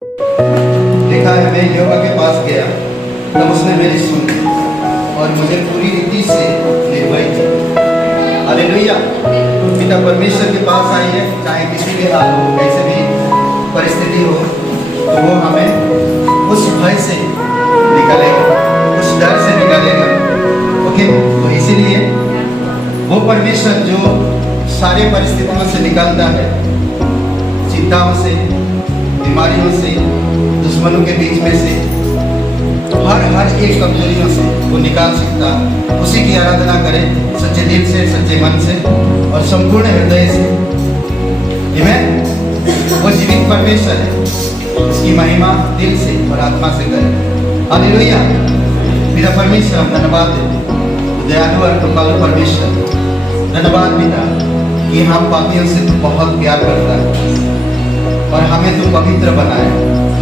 देखा है, मैं यहोवा के पास गया तब उसने मेरी सुन ली और मुझे पूरी रीति से निर्भय की। हालेलुया। पिता परमेश्वर के पास आइए, चाहे किसी भी हाल हो, कैसे भी परिस्थिति हो, तो वो हमें उस भय से निकालेगा, उस डर से निकालेगा। ओके, तो इसीलिए वो परमेश्वर जो सारे परिस्थितियों से निकालता है, चिंताओं से, बीमारियों से, दुश्मनों के बीच में से, हर एक कमजोरियों से वो निकाल सकता है। उसी की आराधना करें सच्चे दिल से, सच्चे मन से और संपूर्ण हृदय से। आमीन। वो जीवित परमेश्वर है, उसकी महिमा दिल से और आत्मा से करें। हालेलुया। पिता परमेश्वर, हम धन्यवाद देते, दयालु और कृपालु परमेश्वर। धन्यवाद पिता कि हम पापियों से तू बहुत प्यार करता है और हमें तू पवित्र बनाए।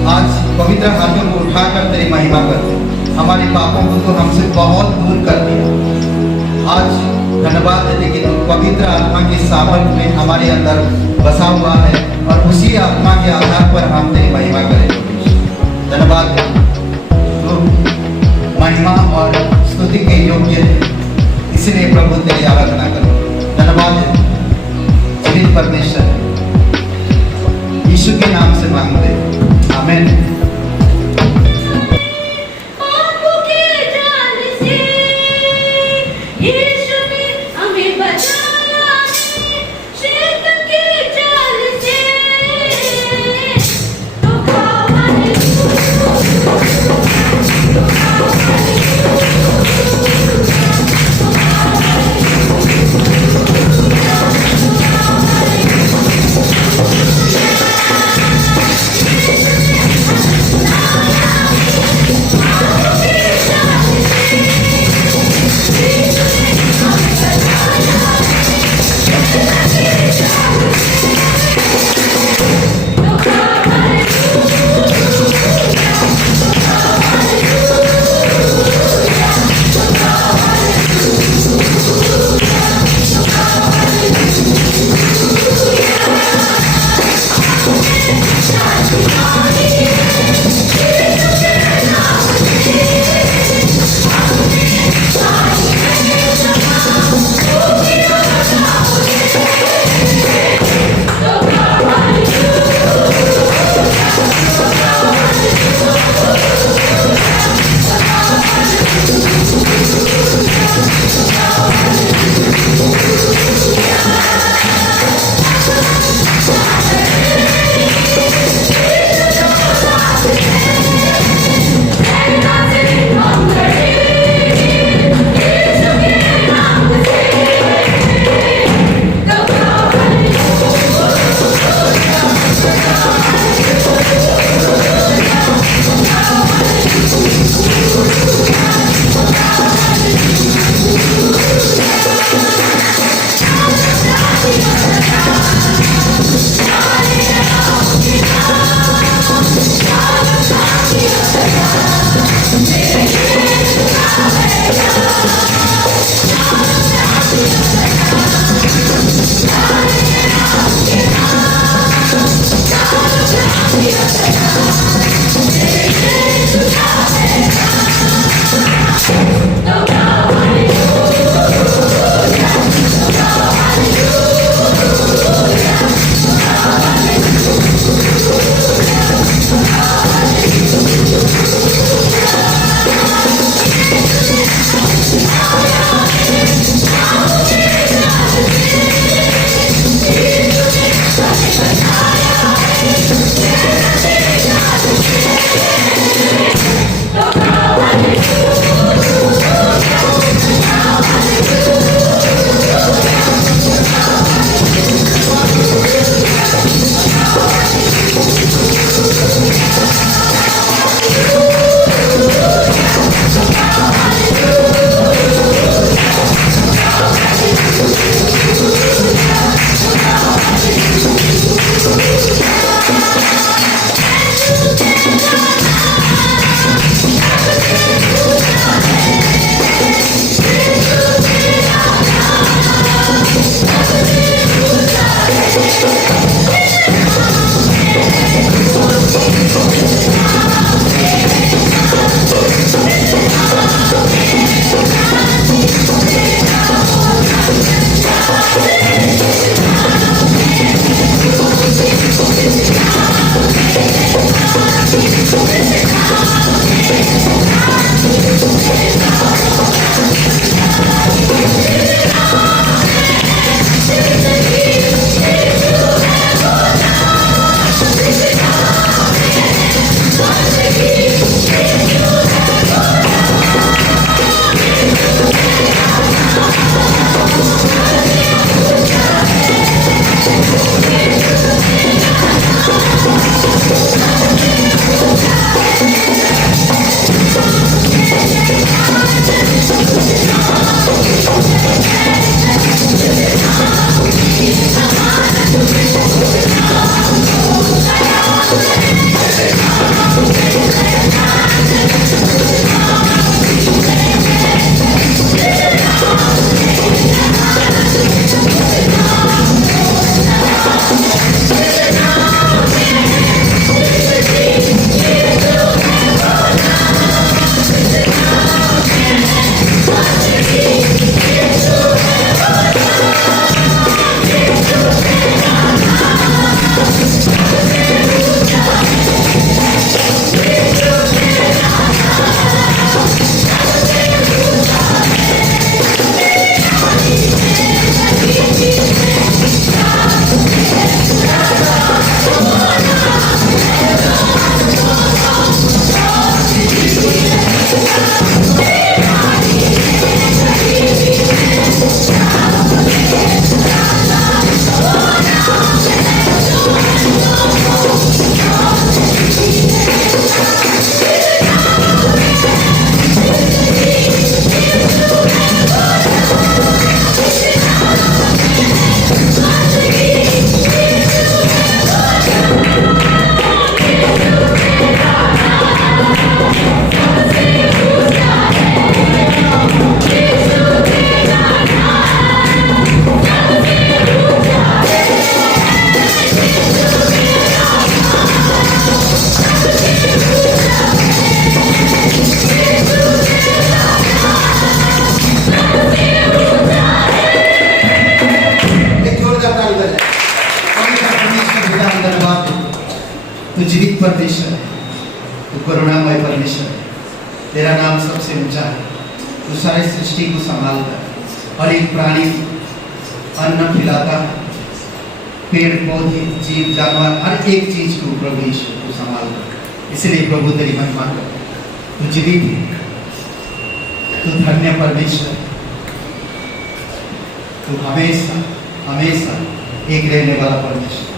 आज पवित्र हाथों को उठाकर तेरी महिमा करते, हमारे पापों को तो हमसे बहुत दूर कर दिया। आज धन्यवाद देते कि तू पवित्र आत्मा की सामर्थ में हमारे अंदर बसा हुआ है और उसी आत्मा के आधार पर हम तेरी महिमा करें। धन्यवाद। तो महिमा और स्तुति के योग्य है, इसलिए प्रभु तेरी आराधना करो। धन्यवाद है जीवित परमेश्वर, यीशु के नाम से मांगते, आमीन। परमेश्वर है, तू करुणामय परमेश्वर है, तेरा नाम सबसे ऊंचा है। तू सारी सृष्टि को संभालता है, हर एक प्राणी अन्न खिलाता है, पेड़ पौधे जीव जानवर हर एक चीज को प्रभु यीशु को संभालता है। इसलिए प्रभु तेरी महिमा कर, तू जीवित है, तू धन्य परमेश्वर, तू हमेशा हमेशा एक रहने वाला परमेश्वर।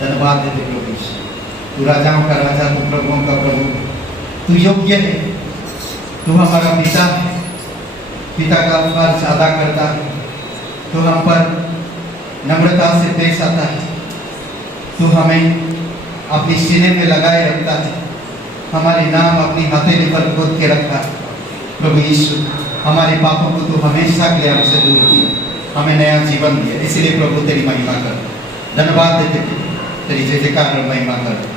धन्यवाद देते प्रभु यीशु, तू राजाओं का राजा, तू प्रभुओं का प्रभु, तू योग्य है, तू हमारा पिता है, पिता का फर्ज अदा करता है, तू हम पर नम्रता से पेश आता है, तू हमें अपनी सीने में लगाए रखता है, हमारे नाम अपनी हथेली पर खोद के रखा है। प्रभु यीशु, हमारे पापों को तू हमेशा के लिए हमसे दूर किया, हमें नया जीवन दिया। इसलिए प्रभु तेरी महिमा कर, धन्यवाद देते थे, तेरी जय जयकार और महिमा कर।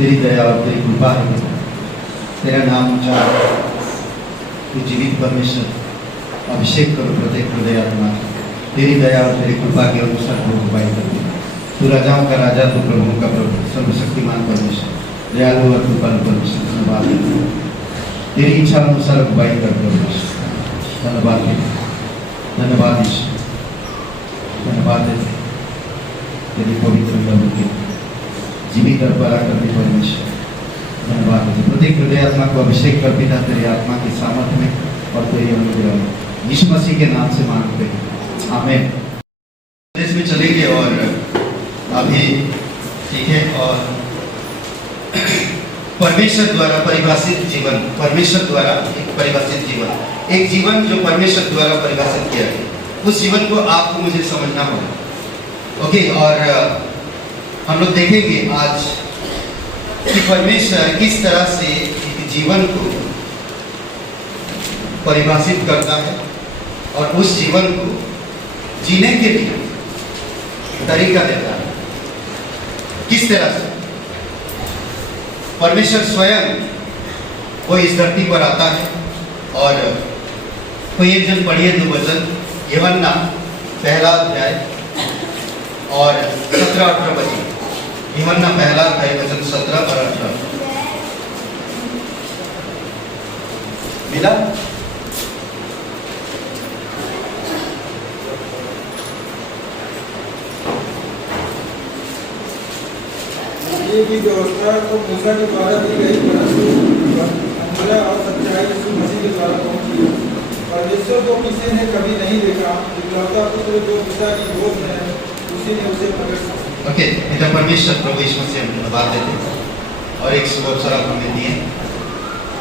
तेरी दया और तेरी कृपा है पिता। तेरा नाम ऊंचा है। तू जीवित परमेश्वर अभिषेक करो प्रत्येक हृदय आत्मा। तेरी दया और तेरी कृपा के अनुसार तू अगुवाई करती है। तू राजाओं का राजा, तू प्रभुओं का प्रभु, सर्वशक्तिमान परमेश्वर, दयालु और कृपालु परमेश्वर, धन्यवाद है। तेरी इच्छा अनुसार अगुवाई करते हो परमेश्वर। धन्यवाद है, धन्यवाद ईश्वर, धन्यवाद है तेरी पवित्र प्रभु के जीवित और बड़ा करते परमेश्वर। धन्यवाद है प्रत्येक हृदय आत्मा को अभिषेक कर पिता तेरी आत्मा की सामर्थ्य में और तेरी अनुग्रह में यीशु मसीह के नाम से मांगते हैं, आमीन। देश में चलेंगे और अभी ठीक है। और परमेश्वर द्वारा परिभाषित जीवन, परमेश्वर द्वारा एक परिभाषित जीवन, एक जीवन जो परमेश्वर द्वारा परिभाषित किया गया, उस जीवन को आपको मुझे समझना होगा। ओके, और हम लोग देखेंगे आज कि परमेश्वर किस तरह से एक जीवन को परिभाषित करता है और उस जीवन को जीने के लिए तरीका देता है। किस तरह से परमेश्वर स्वयं वो इस धरती पर आता है। और कोई एक जन पढ़िए 2 वचन, यूहन्ना पहला अध्याय और 17-18 वचन। यूहन्ना पहला अध्याय वचन 17 और 18 मिला। ये की व्यवस्था तो मूसा के द्वारा दी गई, परंतु अंबिया और सच्चाई यीशु मसीह के द्वारा पहुंची। परमेश्वर को किसी ने कभी नहीं देखा, इकलौता पुत्र जो पिता की गोद में है, उसी ने उसे प्रकट किया। ओके, पिता परमेश्वर प्रभु यीशु मसीह हम धन्यवाद देते हैं और एक शुभ अवसर आप हमें दिए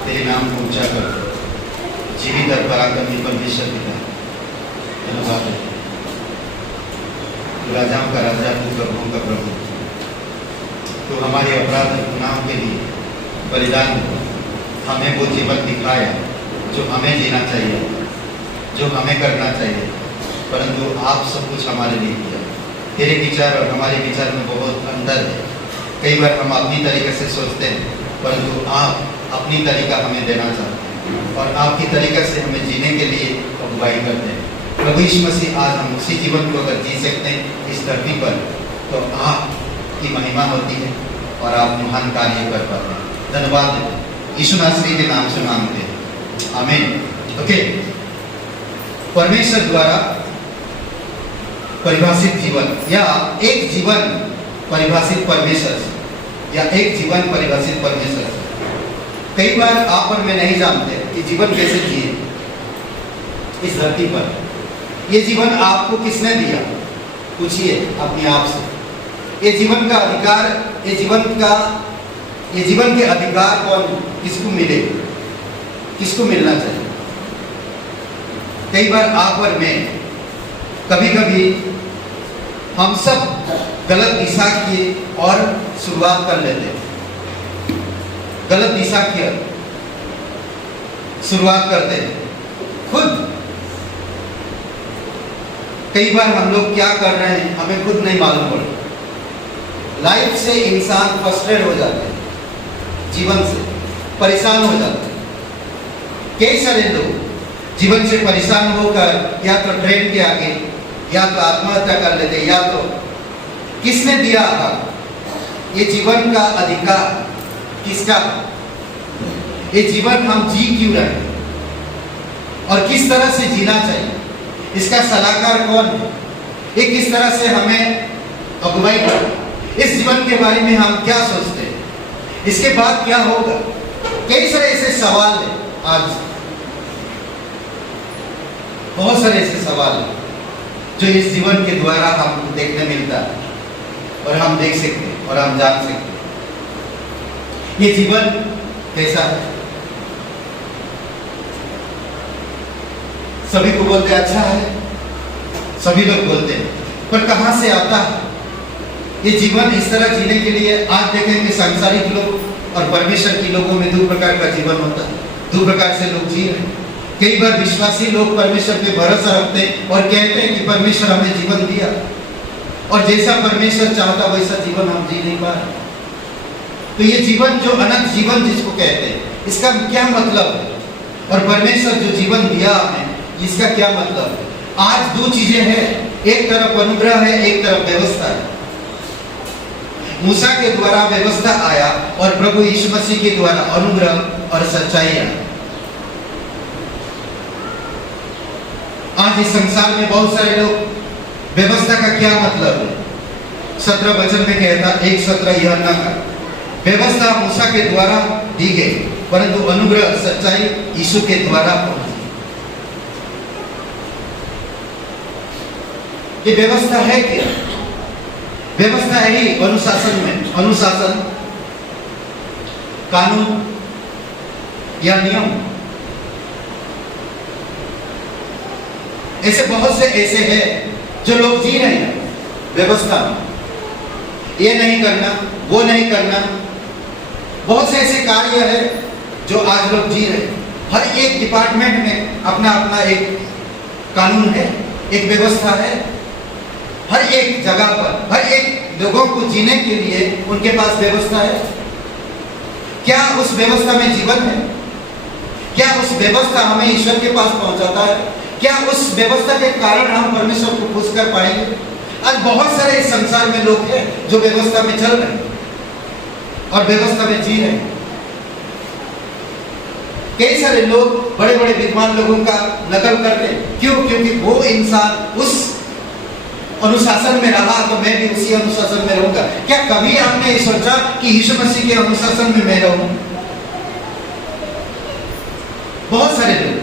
तेरे नाम को ऊंचा कर जीवित और पराक्रमी परमेश्वर पिता धन्यवाद देते हैं। राजाओं का राजा, तू प्रभुओं का प्रभु, तो हमारे अपराध और गुनाहों के लिए बलिदान हमें वो जीवन दिखाया जो हमें जीना चाहिए, जो हमें करना चाहिए, परंतु आप सब कुछ हमारे लिए किया। तेरे विचार और हमारे विचार में बहुत अंतर है। कई बार हम अपनी तरीके से सोचते हैं, परंतु आप अपनी तरीका हमें देना चाहते हैं और आपकी तरीके से हमें जीने के लिए अगुवाई करते हैं। प्रभु यीशु मसीह, आज हम उसी जीवन को अगर जी सकते हैं इस धरती पर, तो आप की महिमा होती है और आप महान कार्य कर पाते हैं। धन्यवाद यीशु नासरी के नाम से मांगते हैं, आमीन। ओके, परमेश्वर द्वारा परिभाषित जीवन या एक जीवन परिभाषित परमेश्वर से, या एक जीवन परिभाषित परमेश्वर से। कई बार आप और मैं नहीं जानते कि जीवन कैसे जिए इस धरती पर। ये जीवन आपको किसने दिया? पूछिए अपने आप से। ये जीवन का अधिकार, ये जीवन के अधिकार कौन, किसको मिले, किसको मिलना चाहिए? कई बार आप और मैं, कभी कभी हम सब गलत दिशा की और शुरुआत कर लेते हैं, गलत दिशा की शुरुआत करते हैं खुद। कई बार हम लोग क्या कर रहे हैं हमें खुद नहीं मालूम पड़ता। लाइफ से इंसान फ्रस्ट्रेट हो जाते हैं, जीवन से परेशान हो जाते हैं। कई सारे लोग जीवन से परेशान होकर या तो ट्रेन के आगे, या तो आत्महत्या कर लेते, या तो किसने दिया था ये जीवन का अधिकार, किसका? ये जीवन हम जी क्यों रहे और किस तरह से जीना चाहिए, इसका सलाहकार कौन है? ये किस तरह से हमें अगुवाई करता, इस जीवन के बारे में हम क्या सोचते हैं, इसके बाद क्या होगा? कई सारे ऐसे सवाल हैं। आज बहुत सारे ऐसे सवाल हैं जो इस जीवन के द्वारा हमको देखने मिलता है और हम देख सकते हैं और हम जान सकते हैं ये जीवन कैसा है। सभी को बोलते अच्छा है, सभी लोग बोलते हैं, पर कहां से आता है ये जीवन? इस तरह जीने के लिए आज देखें कि सांसारिक लोग और परमेश्वर के लोगों में 2 प्रकार का जीवन होता है, 2 प्रकार से लोग जी रहे हैं। कई बार विश्वासी लोग परमेश्वर पे भरोसा रखते हैं और कहते हैं कि परमेश्वर हमें जीवन दिया और जैसा परमेश्वर चाहता वैसा जीवन हम जी नहीं पा रहे। तो ये जीवन जो अनंत जीवन जिसको कहते हैं, इसका क्या मतलब है? और परमेश्वर जो जीवन दिया हमें, इसका क्या मतलब है? आज दो चीजें हैं, एक तरफ अनुग्रह है, एक तरफ व्यवस्था है। मूसा के द्वारा व्यवस्था आया और प्रभु यीशु मसीह के द्वारा अनुग्रह और सच्चाई आया। आज इस संसार में बहुत सारे लोग व्यवस्था का क्या मतलब है 17 वचन में कहता, 1:17 यह न कर। व्यवस्था मूसा के द्वारा दी गई, परंतु अनुग्रह सच्चाई यीशु के द्वारा पहुंची। ये व्यवस्था है क्या? व्यवस्था है ही अनुशासन में, अनुशासन, कानून या नियम। ऐसे बहुत से ऐसे हैं जो लोग जी रहे हैं व्यवस्था में, ये नहीं करना, वो नहीं करना। बहुत से ऐसे कार्य है जो आज लोग जी रहे हैं। हर एक डिपार्टमेंट में अपना अपना एक कानून है, एक व्यवस्था है। हर एक जगह पर, हर एक लोगों को जीने के लिए उनके पास व्यवस्था है। क्या उस व्यवस्था में जीवन है? क्या उस व्यवस्था हमें ईश्वर के पास पहुंचाता है? क्या उस व्यवस्था के कारण हम परमेश्वर को खुश कर पाएंगे? आज बहुत सारे इस संसार में लोग हैं जो व्यवस्था में चल रहे हैं और व्यवस्था में जी रहे हैं। कई सारे लोग बड़े बड़े विद्वान लोगों का नकल करते हैं। क्यों? क्योंकि वो इंसान उस अनुशासन में रहा तो मैं भी उसी अनुशासन में रहूंगा। क्या कभी आपने ये सोचा कि यीशु मसीह के अनुशासन में मैं रहूं? बहुत सारे लोग,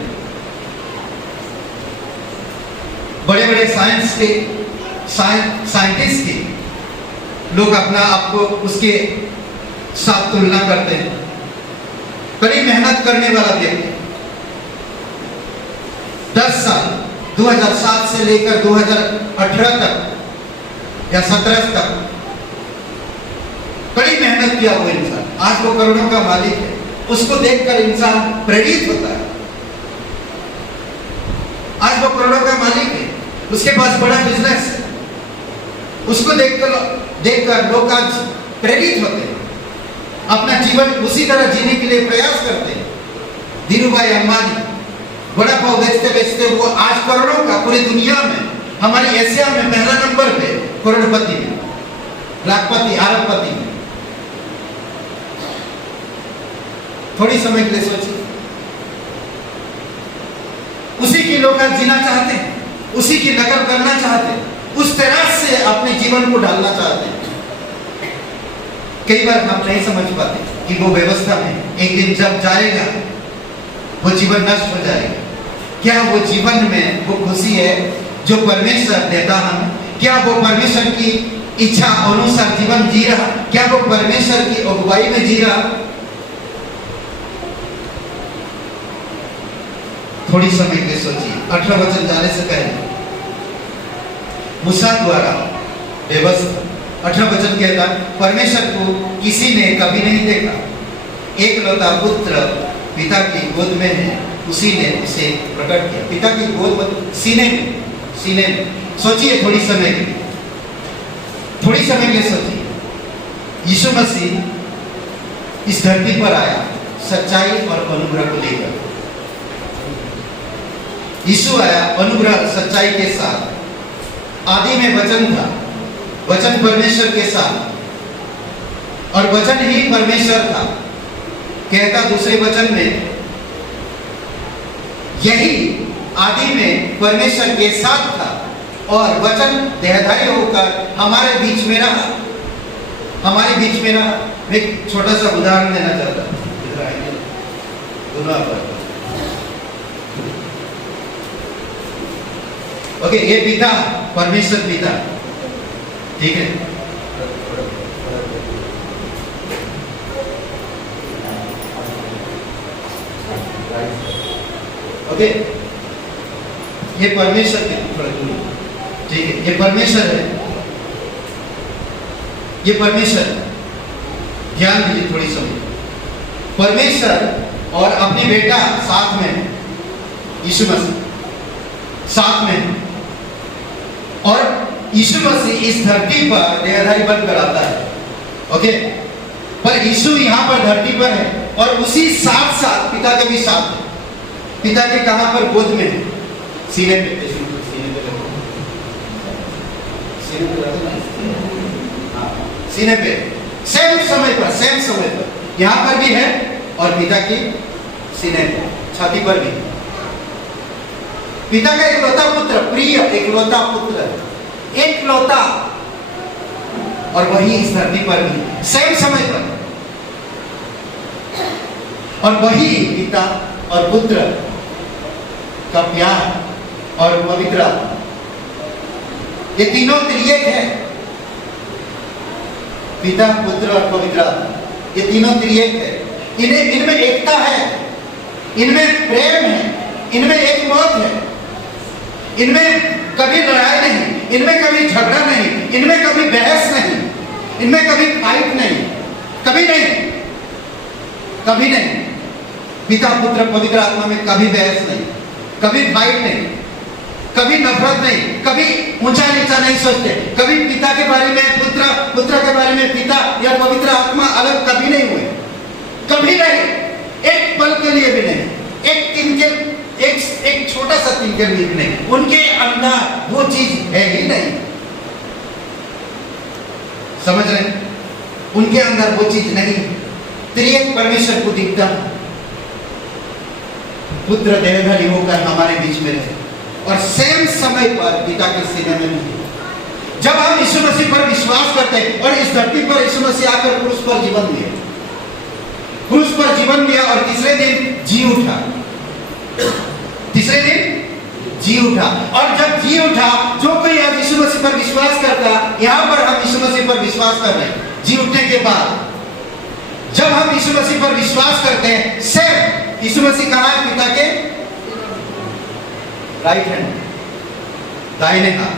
बड़े बड़े साइंस के साइंटिस्ट के लोग अपना आपको उसके साथ तुलना करते हैं। कड़ी मेहनत करने वाला व्यक्ति 10 साल 2007 से लेकर 2018 तक या 17 तक कड़ी मेहनत किया हुआ इंसान, आज वो करोड़ों का मालिक है। उसको देखकर इंसान प्रेरित होता है। आज वो करोड़ों का मालिक है, उसके पास बड़ा बिजनेस है। उसको देखकर लोग आज प्रेरित होते हैं, अपना जीवन उसी तरह जीने के लिए प्रयास करते हैं। धीरूभाई अंबानी बड़ा पाव बेचते बेचते वो आज करोड़ों का पूरी दुनिया में, हमारी एशिया में पहला नंबर पे, करोड़पति में, लाखपति, अरबपति में। थोड़ी समय के लिए सोचिए, उसी की लोग आज जीना चाहते हैं, उसी की नकल करना चाहते हैं, उस तरह से अपने जीवन को ढालना चाहते हैं। कई बार हम नहीं समझ पाते कि वो व्यवस्था में एक दिन जब जाएगा वो जीवन नष्ट हो जाएगा। क्या वो जीवन में वो खुशी है जो परमेश्वर देता हमें? क्या वो परमेश्वर की इच्छा अनुसार जीवन जी रहा? क्या वो परमेश्वर की अगुवाई में जी रहा? थोड़ी समय के लिए सोचिए। 18 वचन जाने से पहले मूसा द्वारा व्यवस्था, 18 वचन कहता है, परमेश्वर को किसी ने कभी नहीं देखा, एकलौता पुत्र पिता की गोद में है, उसी ने उसे प्रकट किया। पिता की गोद में, सीने में। सोचिए थोड़ी समय के लिए, थोड़ी समय के लिए सोचिए। यीशु मसीह इस धरती पर आया सच्चाई और अनुग्रह को लेकर। यीशु आया अनुग्रह सच्चाई के साथ। आदि में वचन था, वचन परमेश्वर के साथ और वचन ही परमेश्वर था। कहता दूसरे वचन में, यही आदि में परमेश्वर के साथ था और वचन देहधारी होकर हमारे बीच में रहा, हमारे बीच में रहा। मैं एक छोटा सा उदाहरण देना चाहता हूँ। ओके, ये पिता, परमेश्वर पिता, ठीक है। ओके, ये परमेश्वर के, ठीक है, ये परमेश्वर है, ये परमेश्वर। ध्यान दीजिए थोड़ी समय। परमेश्वर और अपने बेटा साथ में, यीशु मसीह साथ में, और यीशु मसीह इस धरती पर देहधारी बनकर आता है। ओके, पर यीशु यहाँ पर धरती पर है और उसी साथ साथ पिता के भी साथ है। पिता के कहां पर? गोद में है, सीने पे, सीने पे, सेम समय पर यहां पर भी है और पिता की सीने पे, छाती पर भी। पिता का एकलौता पुत्र, प्रिय एकलौता पुत्र, एकलौता, और वही इस धरती पर भी सेम समय पर, और वही पिता और पुत्र का प्यार और पवित्र आत्मा, ये तीनों त्रिएक है। पिता, पुत्र और पवित्र आत्मा, ये तीनों त्रिएक है। इनमें एकता है, इनमें प्रेम है, इनमें एक मौत है, इनमें कभी लड़ाई नहीं, इनमें कभी झगड़ा नहीं, इनमें कभी बहस नहीं, इनमें कभी फाइट नहीं, कभी नहीं। पिता, पुत्र, पवित्र आत्मा में कभी बहस नहीं, कभी फाइट नहीं, कभी नफरत नहीं, कभी ऊंचा नीचा नहीं सोचते, कभी पिता के बारे में पुत्र, पुत्र के बारे में पिता या पवित्र आत्मा अलग कभी नहीं हुए, कभी नहीं, एक पल के लिए भी नहीं, एक छोटा सा तिनके लिए भी नहीं। उनके अंदर वो चीज है ही नहीं, समझ रहे? उनके अंदर वो चीज नहीं। त्रिएक परमेश्वर को दिखता है, पुत्र देहधारी होकर हमारे बीच में रहे और सेम समय पर पिता के सीने में भी। जब हम यीशु मसीह पर विश्वास करते हैं और इस धरती पर यीशु मसीह आकर क्रूस पर जीवन दिया, क्रूस पर जीवन दिया और तीसरे दिन जी उठा, तीसरे दिन जी उठा, और जब जी उठा, जो कोई अब यीशु मसीह पर विश्वास करता, यहां पर हम यीशु मसीह पर विश्वास कर रहे हैं। जी उठने के बाद जब हम यीशु मसीह पर विश्वास करते हैं, सेम यीशु मसीह कहाँ है? पिता के राइट हैंड, दाहिने हाथ।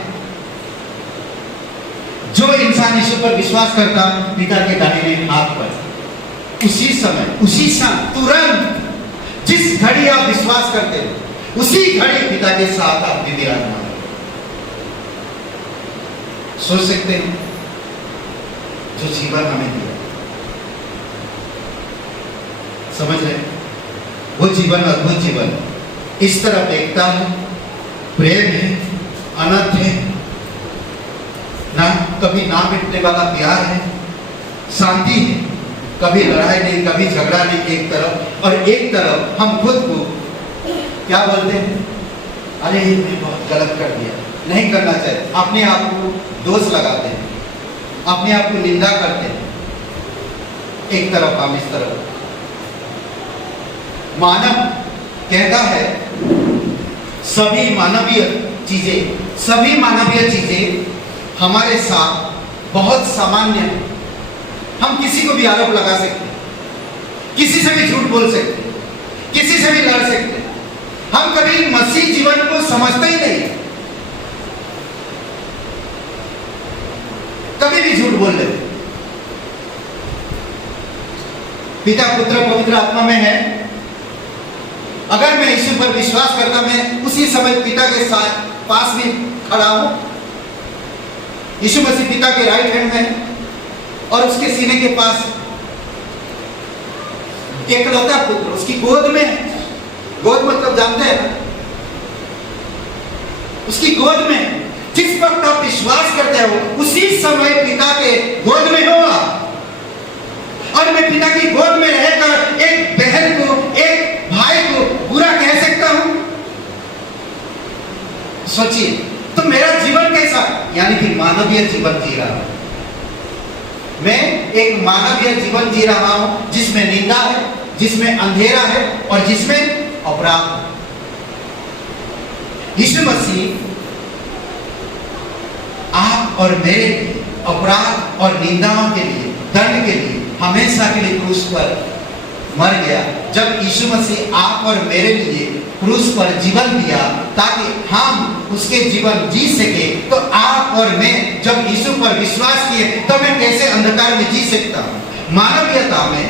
जो इंसान यीशु पर विश्वास करता, पिता के दाहिने हाथ पर, उसी समय, उसी क्षण, तुरंत, जिस घड़ी आप विश्वास करते हो, उसी घड़ी पिता के साथ आप भी विराजमान हो। सोच सकते हैं जो जीवन हमें दिया, समझ रहे? वो जीवन अद्भुत जीवन, इस तरफ एकता है, प्रेम है, अनंत है, ना कभी ना मिटने वाला प्यार है, शांति है, कभी लड़ाई नहीं, कभी झगड़ा नहीं, एक तरफ। और एक तरफ हम खुद को क्या बोलते हैं? अरे मैं बहुत गलत कर दिया, नहीं करना चाहिए, अपने आप को दोष लगाते हैं, अपने आप को निंदा करते हैं। एक तरफ हम इस तरफ। मानव कहता है सभी मानवीय चीजें हमारे साथ बहुत सामान्य है। हम किसी को भी आरोप लगा सकते हैं, किसी से भी झूठ बोल सकते हैं, किसी से भी लड़ सकते हैं। हम कभी मसीह जीवन को समझते ही नहीं, कभी भी झूठ बोल लेते। पिता, पुत्र, पवित्र आत्मा में है। अगर मैं यीशु पर विश्वास करता, मैं उसी समय पिता के साथ पास भी खड़ा हूं। यीशु मसीह पिता के राइट हैंड में और उसके सीने के पास एकलौता पुत्र उसकी गोद में है। गोद मतलब जानते हैं ना? उसकी गोद में जिस वक्त आप विश्वास करते हो, उसी समय पिता के गोद में हो आप। और मैं पिता की गोद में रहकर एक बहन को, एक भाई को बुरा कह सकता हूं? सोचिए, तो मेरा जीवन कैसा, यानी कि मानवीय जीवन जी रहा हूं। मैं एक मानवीय जीवन जी रहा हूं जिसमें निंदा है, जिसमें अंधेरा है और जिसमें अपराध है। यीशु मसीह आप और मेरे लिए अपराध और निंदाओं के लिए, दंड के लिए, हमेशा के लिए क्रूस पर मर गया। जब यीशु मसीह आप और मेरे लिए क्रूस पर जीवन दिया ताकि हम उसके जीवन जी सके, तो आप और मैं जब यीशु पर विश्वास किए तो मैं कैसे अंधकार में जी सकता हूं? मानवीयता में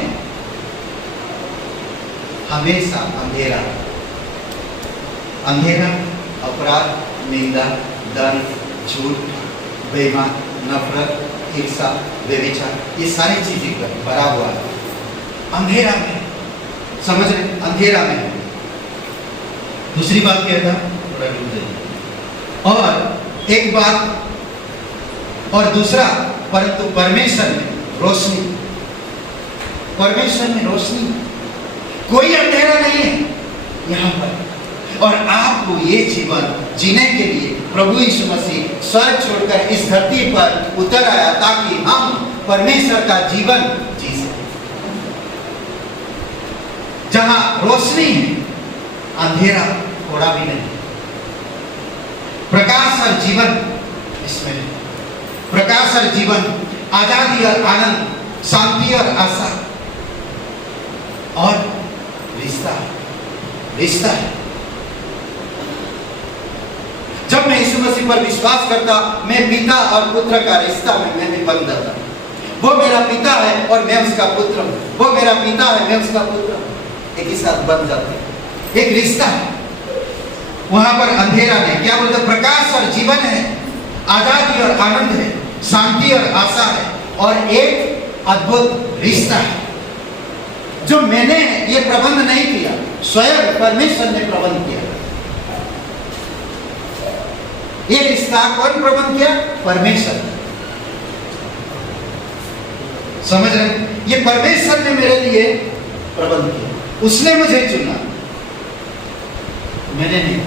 हमेशा अंधेरा, अंधेरा, अपराध, निंदा, दंड, झूठ, बेईमान, नफरत, ईर्षा, व्यभिचार, ये सारी चीजें भरा हुआ है अंधेरा में। समझ रहे, अंधेरा में। दूसरी बात क्या था, थोड़ा डूब जाइए। और एक बात और दूसरा, परंतु परमेश्वर में रोशनी, परमेश्वर में रोशनी, कोई अंधेरा नहीं है यहाँ पर। और आपको ये जीवन जीने के लिए प्रभु यीशु मसीह स्वर्ग छोड़कर इस धरती पर उतर आया ताकि हम परमेश्वर का जीवन जी सकें। जहां रोशनी है, अंधेरा थोड़ा भी नहीं। प्रकाश और जीवन इसमें है। प्रकाश और जीवन, आजादी और आनंद, शांति और आशा, और रिश्ता, रिश्ता है। जब मैं यीशु मसीह पर विश्वास करता, मैं पिता और पुत्र का रिश्ता में मैं भी बंध जाता। वो मेरा पिता है और मैं उसका पुत्र हूं, वो मेरा पिता है, मैं उसका पुत्र हूं। एक ही साथ बन जाते हैं, एक रिश्ता है। वहां पर अंधेरा नहीं, क्या बोलते, प्रकाश और जीवन है, आजादी और आनंद है, शांति और आशा है, और एक अद्भुत रिश्ता है जो मैंने ये प्रबंध नहीं किया, स्वयं परमेश्वर ने प्रबंध किया। ये रिश्ता कौन प्रबंध किया? परमेश्वर। समझ रहे हैं? ये परमेश्वर ने मेरे लिए प्रबंध किया, उसने मुझे चुना, मैंने नहीं।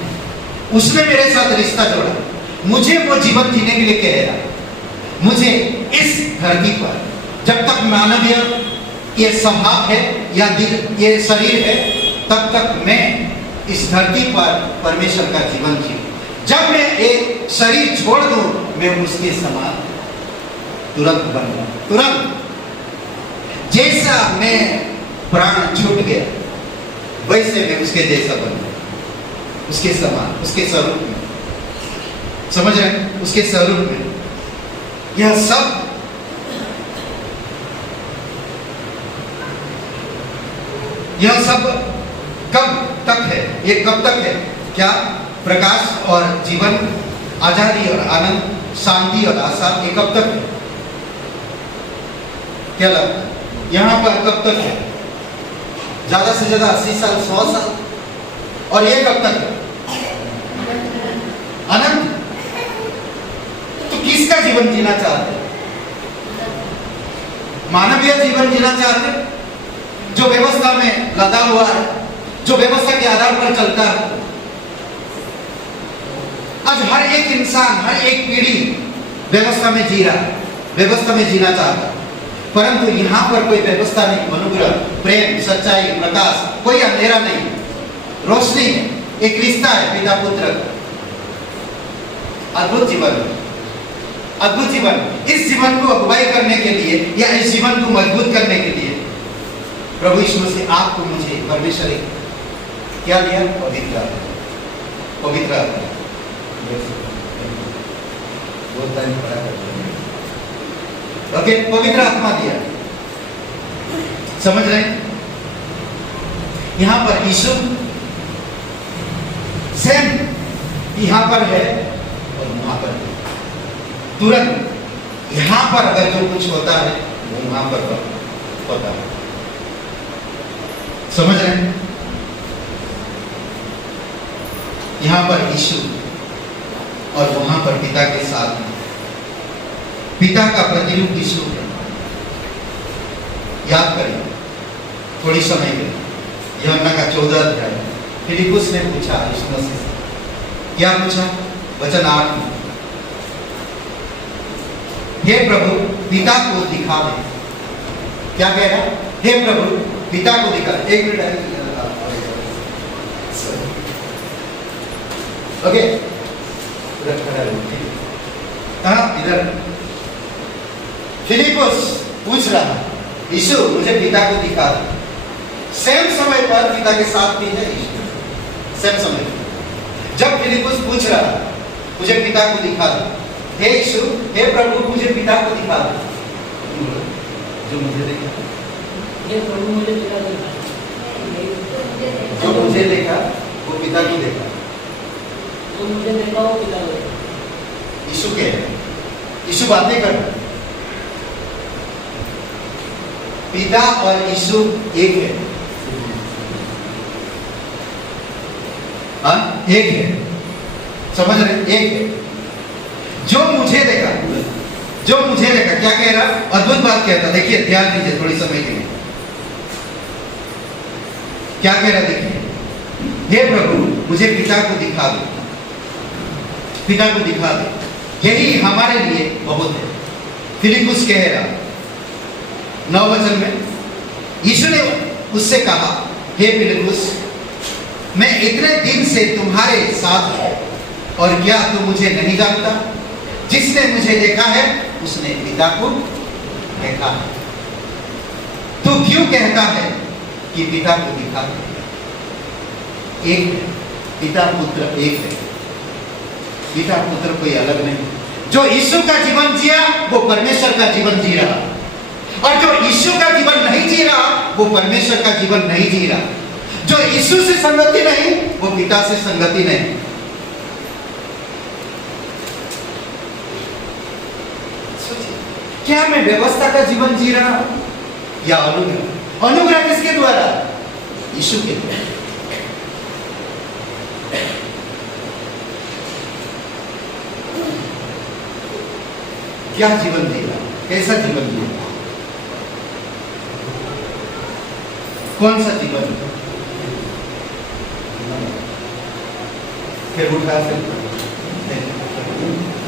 उसने मेरे साथ रिश्ता जोड़ा, मुझे वो जीवन जीने के लिए कह रहा। मुझे इस धरती पर जब तक मानवीय ये स्वभाव है या दिल, ये शरीर है, तब तक मैं इस धरती पर परमेश्वर का जीवन जीऊं। जब मैं एक शरीर छोड़ दूं, मैं उसके समान तुरंत बन जाऊं, तुरंत। जैसा मैं प्राण छूट गया, वैसे मैं उसके जैसा बन जाऊं, उसके समान, उसके स्वरूप में। समझ रहे हैं? उसके स्वरूप में। यह सब कब तक है? ये कब तक है? क्या? प्रकाश और जीवन, आजादी और आनंद, शांति और आशा, ये कब तक है? क्या लगता है यहां पर कब तक है? ज्यादा से ज्यादा 80 साल, 100 साल। और ये कब तक है? अनंत। तो किसका जीवन जीना चाहते हैं? मानवीय जीवन जीना चाहते हैं, जो व्यवस्था में लदा हुआ है, जो व्यवस्था के आधार पर चलता है। आज हर एक इंसान, हर एक पीढ़ी व्यवस्था में जी रहा है, व्यवस्था में जीना चाहता है। परंतु यहाँ पर कोई व्यवस्था नहीं, अनुग्रह, प्रेम, सच्चाई, प्रकाश, कोई अंधेरा नहीं, रोशनी है, एक रिश्ता है पिता पुत्र का। अद्भुत जीवन, अद्भुत जीवन। इस जीवन को अगुवाई करने के लिए या इस जीवन को मजबूत करने के लिए प्रभु यीशु मसीह आपको, मुझे परमेश्वर क्या दिया? पवित्र आत्मा। पवित्र आत्मा बोलता है, पढ़ा करते हैं। ओके, पवित्र आत्मा दिया। समझ रहे? यहां पर यीशु सेम यहां पर है और वहां पर है। तुरंत यहां पर अगर जो कुछ होता है वो वहां पर होता है। समझ रहे हैं? यहां पर यीशु और वहां पर पिता के साथ में, पिता का प्रतिरूप यीशु है। याद करिए थोड़ी समय में, यूहन्ना का 14 अध्याय, फिलिपुस ने पूछा यीशु मसीह से, क्या पूछा? वचन 8 में, हे प्रभु पिता को दिखा दे। क्या कह रहा? हे प्रभु पिता को दिखा। एक मिनट, ओके, इधर फिलिपुस पूछ रहा, यीशु मुझे पिता को दिखा दे। सेम समय पर पिता के साथ भी है यीशु, सेम समय पर। जब फिलिपुस पूछ रहा मुझे पिता को दिखा दे, हे यीशु, हे प्रभु मुझे पिता को दिखा दे, जो मुझे देखा, ये प्रभु मुझे पिता को दिखा, जो मुझे देखा वो पिता को देखा, जो मुझे देखा वो पिता को देखा। यीशु के, यीशु बातें कर, पिता और यीशु एक है। हाँ, एक है, समझ रहे? एक है। जो मुझे देखा क्या कह रहा? अद्भुत बात कहता। देखिए, ध्यान दीजिए थोड़ी समय के लिए। क्या कह रहा? देखिए, हे प्रभु, मुझे पिता को दिखा दो, पिता को दिखा दो, यही हमारे लिए बहुत है। फिलिप्पुस कह रहा 9 वचन में, यीशु ने उससे कहा, हे फिलिप्पुस, मैं इतने दिन से तुम्हारे साथ हूं और क्या तू मुझे नहीं जानता? जिसने मुझे देखा है उसने पिता को देखा है। तू क्यों कहता है कि पिता को दिखा? एक है, पिता पुत्र एक है। पिता पुत्र कोई अलग नहीं। जो यीशु का जीवन जिया वो परमेश्वर का जीवन जी रहा, और जो यीशु का जीवन नहीं जी रहा वो परमेश्वर का जीवन नहीं जी रहा। जो यीशु से संगति नहीं वो पिता से संगति नहीं। क्या मैं व्यवस्था का जीवन जी रहा हूं या अनुग्रह? अनुग्रह किसके द्वारा? यीशु के द्वारा। क्या जीवन जीला? कैसा जीवन जीला? कौन सा जीवन? फिर उठा से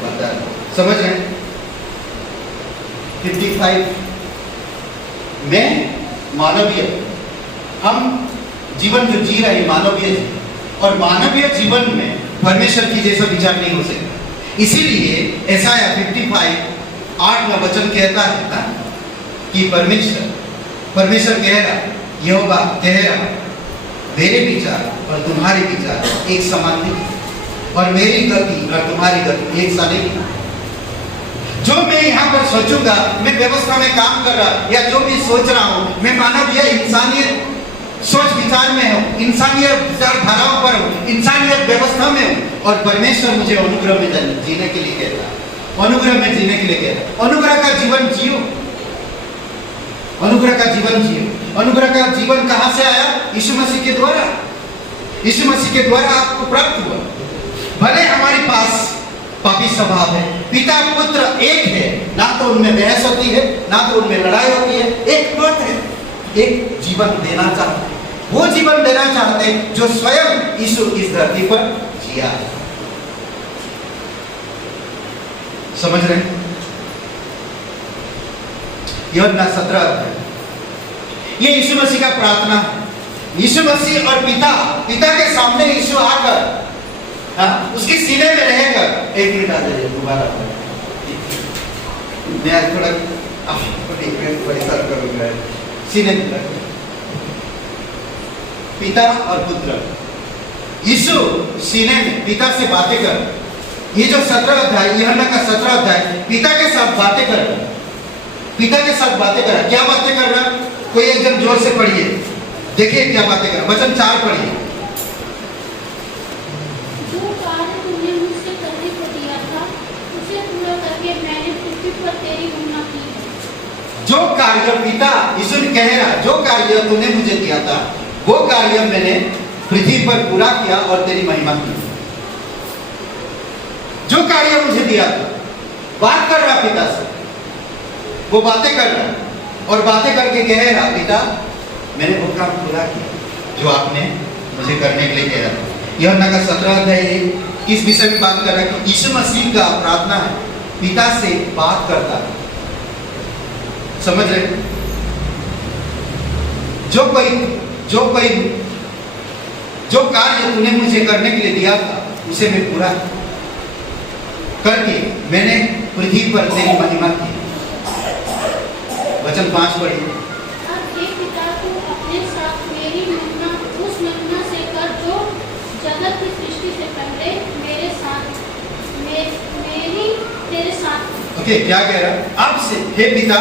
बता, समझ रहे? 55 में मानवीय, हम जीवन जो जी रहे हैं मानवीय जीवन, और मानवीय जीवन में परमेश्वर की जैसा विचार नहीं हो सकता। इसीलिए यशायाह 55:8 वचन कहता है ना कि परमेश्वर कह रहा, यहोवा कह रहा, मेरे विचार और तुम्हारे विचार एक समान नहीं, और मेरी गति और तुम्हारी गति एक सा नहीं। जो मैं यहाँ पर सोचूंगा, मैं व्यवस्था में काम कर रहा, या जो भी सोच रहा हूँ, मैं मानवीय इंसानियत सोच विचार में हूँ, इंसानियत विचारधाराओं पर हूँ, इंसानियत व्यवस्था में हूँ, और परमेश्वर मुझे अनुग्रह में जीने के लिए कहता है। अनुग्रह में जीने के लिए कहता है। अनुग्रह का जीवन जियो, अनुग्रह का जीवन जियो। अनुग्रह का जीवन कहाँ से आया? यीशु मसीह के द्वारा। यीशु मसीह के द्वारा आपको प्राप्त हुआ। भले हमारे पास पापी स्वभाव है, पिता पुत्र एक है, ना तो उनमें बहस होती है, ना तो उनमें लड़ाई होती है, एक बात है, एक जीवन देना चाहते हैं। वो जीवन देना चाहते हैं जो स्वयं यीशु इस धरती पर जिया है। समझ रहे? यूहन्ना 17 ये यीशु मसीह का प्रार्थना है। यीशु मसीह और पिता के सामने यीशु आकर, उसके सीने में रहेगा। एक मिनट आ जाइए दोबारा, मैं आज थोड़ा परेशान करूंगा। सीने में पिता और पुत्र, यीशु सीने में पिता से बातें कर। ये जो 17 अध्याय, यूहन्ना का 17 अध्याय पिता के साथ बातें कर रहा, पिता के साथ बातें कर रहा। क्या बातें कर रहा? कोई एकदम जोर से पढ़िए, देखिए क्या बातें कर रहा। वचन 4 पढ़िए। जो कार्य पिता, यीशु ने कह रहा, जो कार्य तूने मुझे दिया था वो कार्य मैंने पृथ्वी पर पूरा किया और तेरी महिमा की। जो कार्य मुझे दिया था, बात कर रहा पिता से, वो बातें कर रहा और बातें करके कह रहा, पिता मैंने वो काम पूरा किया जो आपने मुझे करने के लिए कह रहा था। यूहन्ना का 17 अध्याय किस विषय में बात कर रहा है? कि यीशु मसीह का प्रार्थना है, पिता से बात करता है। समझ रहे? जो कार्य तूने मुझे करने के लिए दिया था उसे मैं पूरा करके मैंने पृथ्वी पर तेरी महिमा की। वचन 5 पढ़िए। अब हे पिता, तू अपने साथ मेरी महिमा उस महिमा से कर जो जगत की सृष्टि से पहले मेरी तेरे साथ। ओके, क्या कह रहा? अब से हे पिता,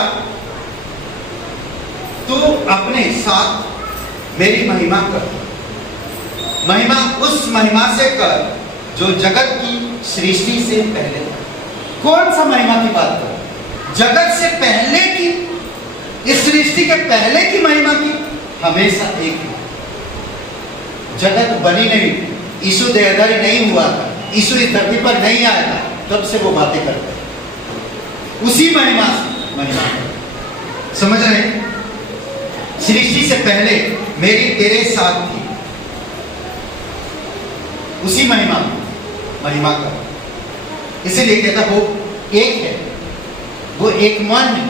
तू अपने साथ मेरी महिमा कर। महिमा उस महिमा से कर जो जगत की सृष्टि से पहले था। कौन सा महिमा की बात कर? जगत से पहले की इस सृष्टि के पहले की महिमा की हमेशा एक है। जगत बनी नहीं, यीशु देहधारी नहीं हुआ था, यीशु इस धरती पर नहीं आया था, तब से वो बातें करते हैं उसी महिमा से महिमा। समझ रहे हैं? सृष्टि से पहले मेरी तेरे साथ थी, उसी महिमा का। इसीलिए कहता वो एक है, वो एक मन है,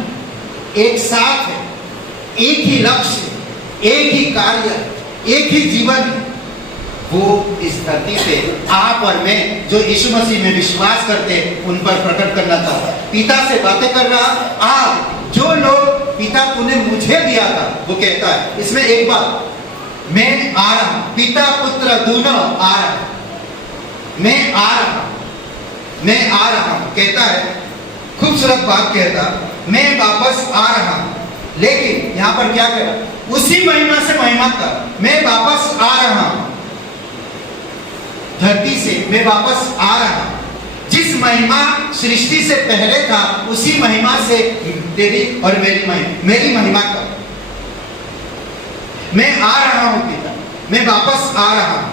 एक साथ है, एक ही लक्ष्य, एक ही कार्य, एक ही जीवन। वो इस धरती पे आप और मैं जो यीशु मसीह में विश्वास करते हैं उन पर प्रकट करना चाहता है। पिता से बातें कर रहा, आप जो लोग पिता तूने मुझे दिया था, वो कहता है इसमें एक बात, मैं आ रहा हूं, पिता पुत्र दोनों आ रहा है, मैं आ रहा हूं कहता है। खूबसूरत बात कहता, मैं वापस आ रहा हूं। लेकिन यहां पर क्या कह रहा? उसी महिमा से महिमा तक मैं वापस आ रहा हूं, धरती से मैं वापस आ रहा हूं। जिस महिमा सृष्टि से पहले था उसी महिमा से तेरी और मेरी महिमा का मैं आ रहा हूं पिता, मैं वापस आ रहा हूं।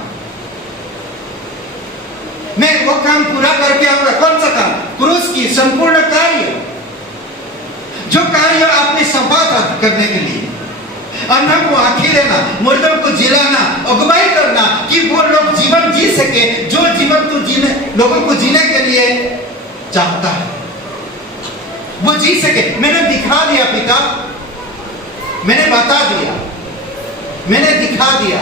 मैं वो काम पूरा करके आऊंगा। कौन सा काम? क्रूस की संपूर्ण कार्य, जो कार्य आपने सौंपा था करने के लिए, अंधा को आंखें देना, मुर्दों को जिलाना, अगुवाई करना कि वो लोग जीवन जी सके जो जीवन तू लोगों को जीने के लिए चाहता है, वो जी सके। मैंने दिखा दिया पिता, मैंने बता दिया, मैंने दिखा दिया।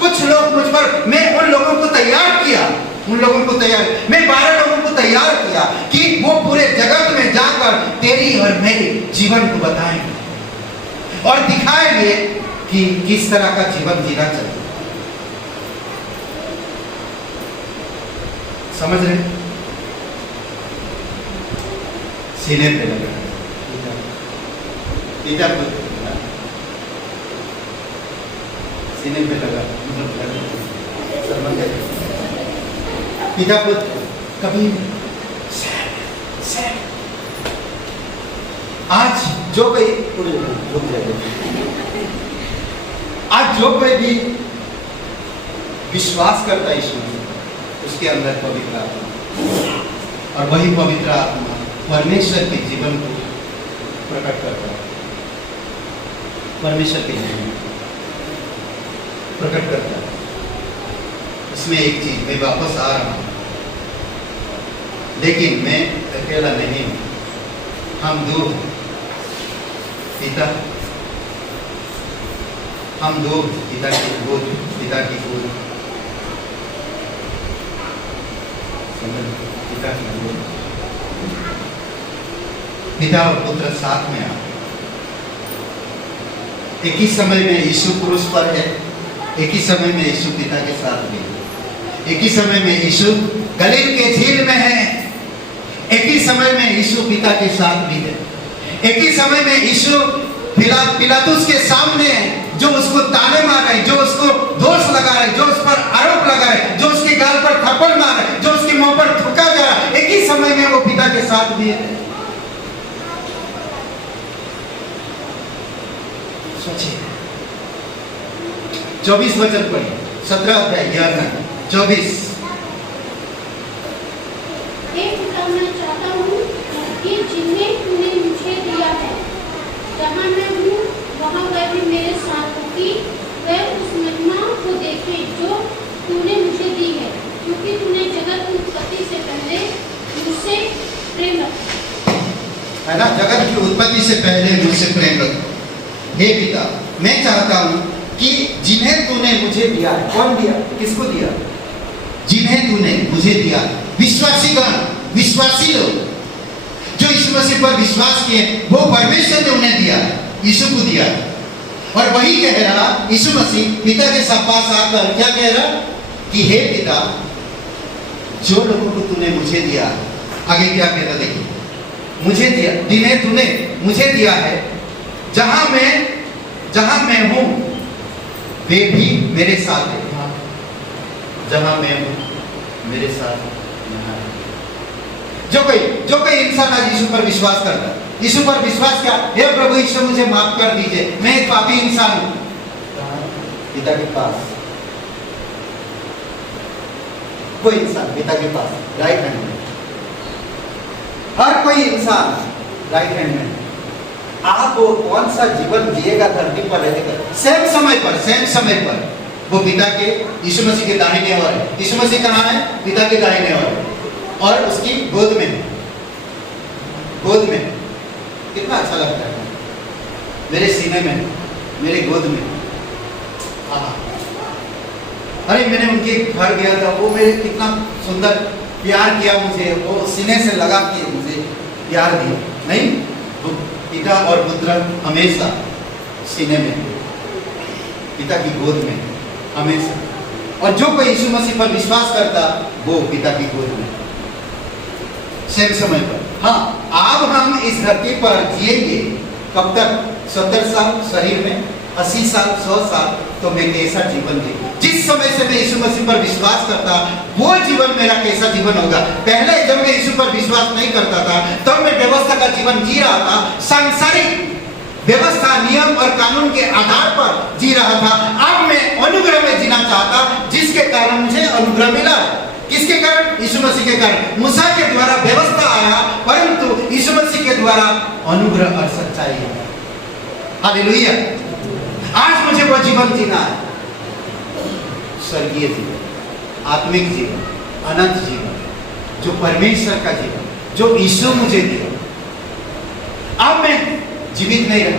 कुछ लोग मुझ पर, मैं उन लोगों को तैयार किया, मैं 12 लोगों को तैयार किया कि वो पूरे जगत में जाकर तेरी और मेरी जीवन को बताएंगे और दिखाएंगे कि किस तरह का जीवन जीना चाहिए। समझ रहे? सीने पे लगा पिता को, सीने पे लगा पिता को कभी आज जो कोई भी विश्वास करता है ईश्वर, उसके अंदर पवित्र आत्मा, और वही पवित्र आत्मा परमेश्वर के जीवन को प्रकट करता है, परमेश्वर के जीवन प्रकट करता है। इसमें एक चीज, मैं वापस आ रहा हूं, लेकिन मैं अकेला नहीं हूं, हम दो हैं पिता, हम दो पिता की गोद, पिता की गोद, पिता की गोद, पिता और पुत्र साथ में आ। एक ही समय में यीशु क्रूस पर है, एक ही समय में यीशु पिता के साथ भी है, एक ही समय में यीशु गलील के झील में है, एक ही समय में यीशु पिता के साथ भी है, एक ही समय में यीशु पिलातुस के सामने है, जो उसको ताने मार रहे, जो उसको दोष लगा रहे, जो उस पर आरोप लगा रहे, जो उसके गाल पर थप्पड़ मार रहे, जो उसके मुंह पर थूका जा रहा है, एक ही समय में वो पिता के साथ भी है। सोचिए, 24 वचन पढ़िए, 17 अध्याय 24। मैं चाहता हूँ कि जिन्हें तूने मुझे दिया है, जहाँ मैं हूँ वहाँ वह भी मेरे साथ हो, कि वह उस महिमा को देखे जो तूने मुझे दी है, क्योंकि तूने जगत की उत्पत्ति से पहले मुझसे प्रेम रखा है ना। जगत की उत्पत्ति से पहले मुझसे प्रेम रखा। हे पिता, मैं चाहता हूँ कि जिन्हें तूने मुझे दिया है, कौन दिया, किसको दिया? जिन्हें तूने मुझे दिया, विश्वासीगण, विश्वासी लोग जो यीशु मसीह पर विश्वास किए, वो परमेश्वर ने उन्हें दिया, यीशु को दिया। और वही कह रहा यीशु मसीह पिता के पास आकर, क्या कह रहा कि हे पिता, जो लोगों को तूने मुझे दिया, आगे क्या कहता देखिए, मुझे दिया, जिन्हें तूने मुझे दिया है, जहां मैं हूं वे भी मेरे साथ है, जहां मैं हूं मेरे साथ यहाँ है। जो कोई इंसान आज यीशु पर विश्वास करता है, यीशु पर विश्वास किया, हे प्रभु यीशु मुझे माफ कर दीजिए, मैं एक पापी इंसान हूं, पिता के पास कोई इंसान पिता के पास राइट हैंड में, हर कोई इंसान राइट हैंड में, आप वो कौन सा जीवन जिएगा धरती पर रहेगा, सेम समय पर वो पिता के यीशु मसीह के दाहिने ओर है। यीशु मसीह कहाँ है? पिता के दाहिने ओर है, और उसकी गोद में कितना अच्छा लगता है, मेरे सीने में, मेरे गोद में। अरे मैंने उनके घर गया था, वो मेरे कितना सुंदर प्यार किया मुझे, वो सीने से लगा के मुझे प्यार दिया। नहीं, वो पिता और पुत्र हमेशा सीने में, पिता की गोद में हमेशा। और जो कोई यीशु मसीह पर विश्वास करता वो पिता की गोद में सेम समय पर। हाँ, अब हम इस धरती पर जिएंगे कब तक? 70 साल शरीर में, 80 साल, 100 साल, तो मैं कैसा जीवन जी? जिस समय से मैं यीशु मसीह पर विश्वास करता वो जीवन मेरा कैसा जीवन होगा? पहले जब मैं यीशु पर विश्वास नहीं करता था तब मैं व्यवस्था का जीवन जी रहा था, सांसारिक व्यवस्था, नियम और कानून के आधार पर जी रहा था। अब मैं अनुग्रह में जीना चाहता, जिसके कारण मुझे अनुग्रह मिला। किसके कारण? यीशु मसीह के कारण। मूसा के द्वारा व्यवस्था आया, परंतु यीशु मसीह के द्वारा अनुग्रह और सच्चाई आया। हालेलुया। आज मुझे वो जीवन जीना है, स्वर्गीय जीवन, आत्मिक जीवन, अनंत जीवन, जो परमेश्वर का जीवन, जो यीशु मुझे दिया। अब मैं जीवित नहीं रहा,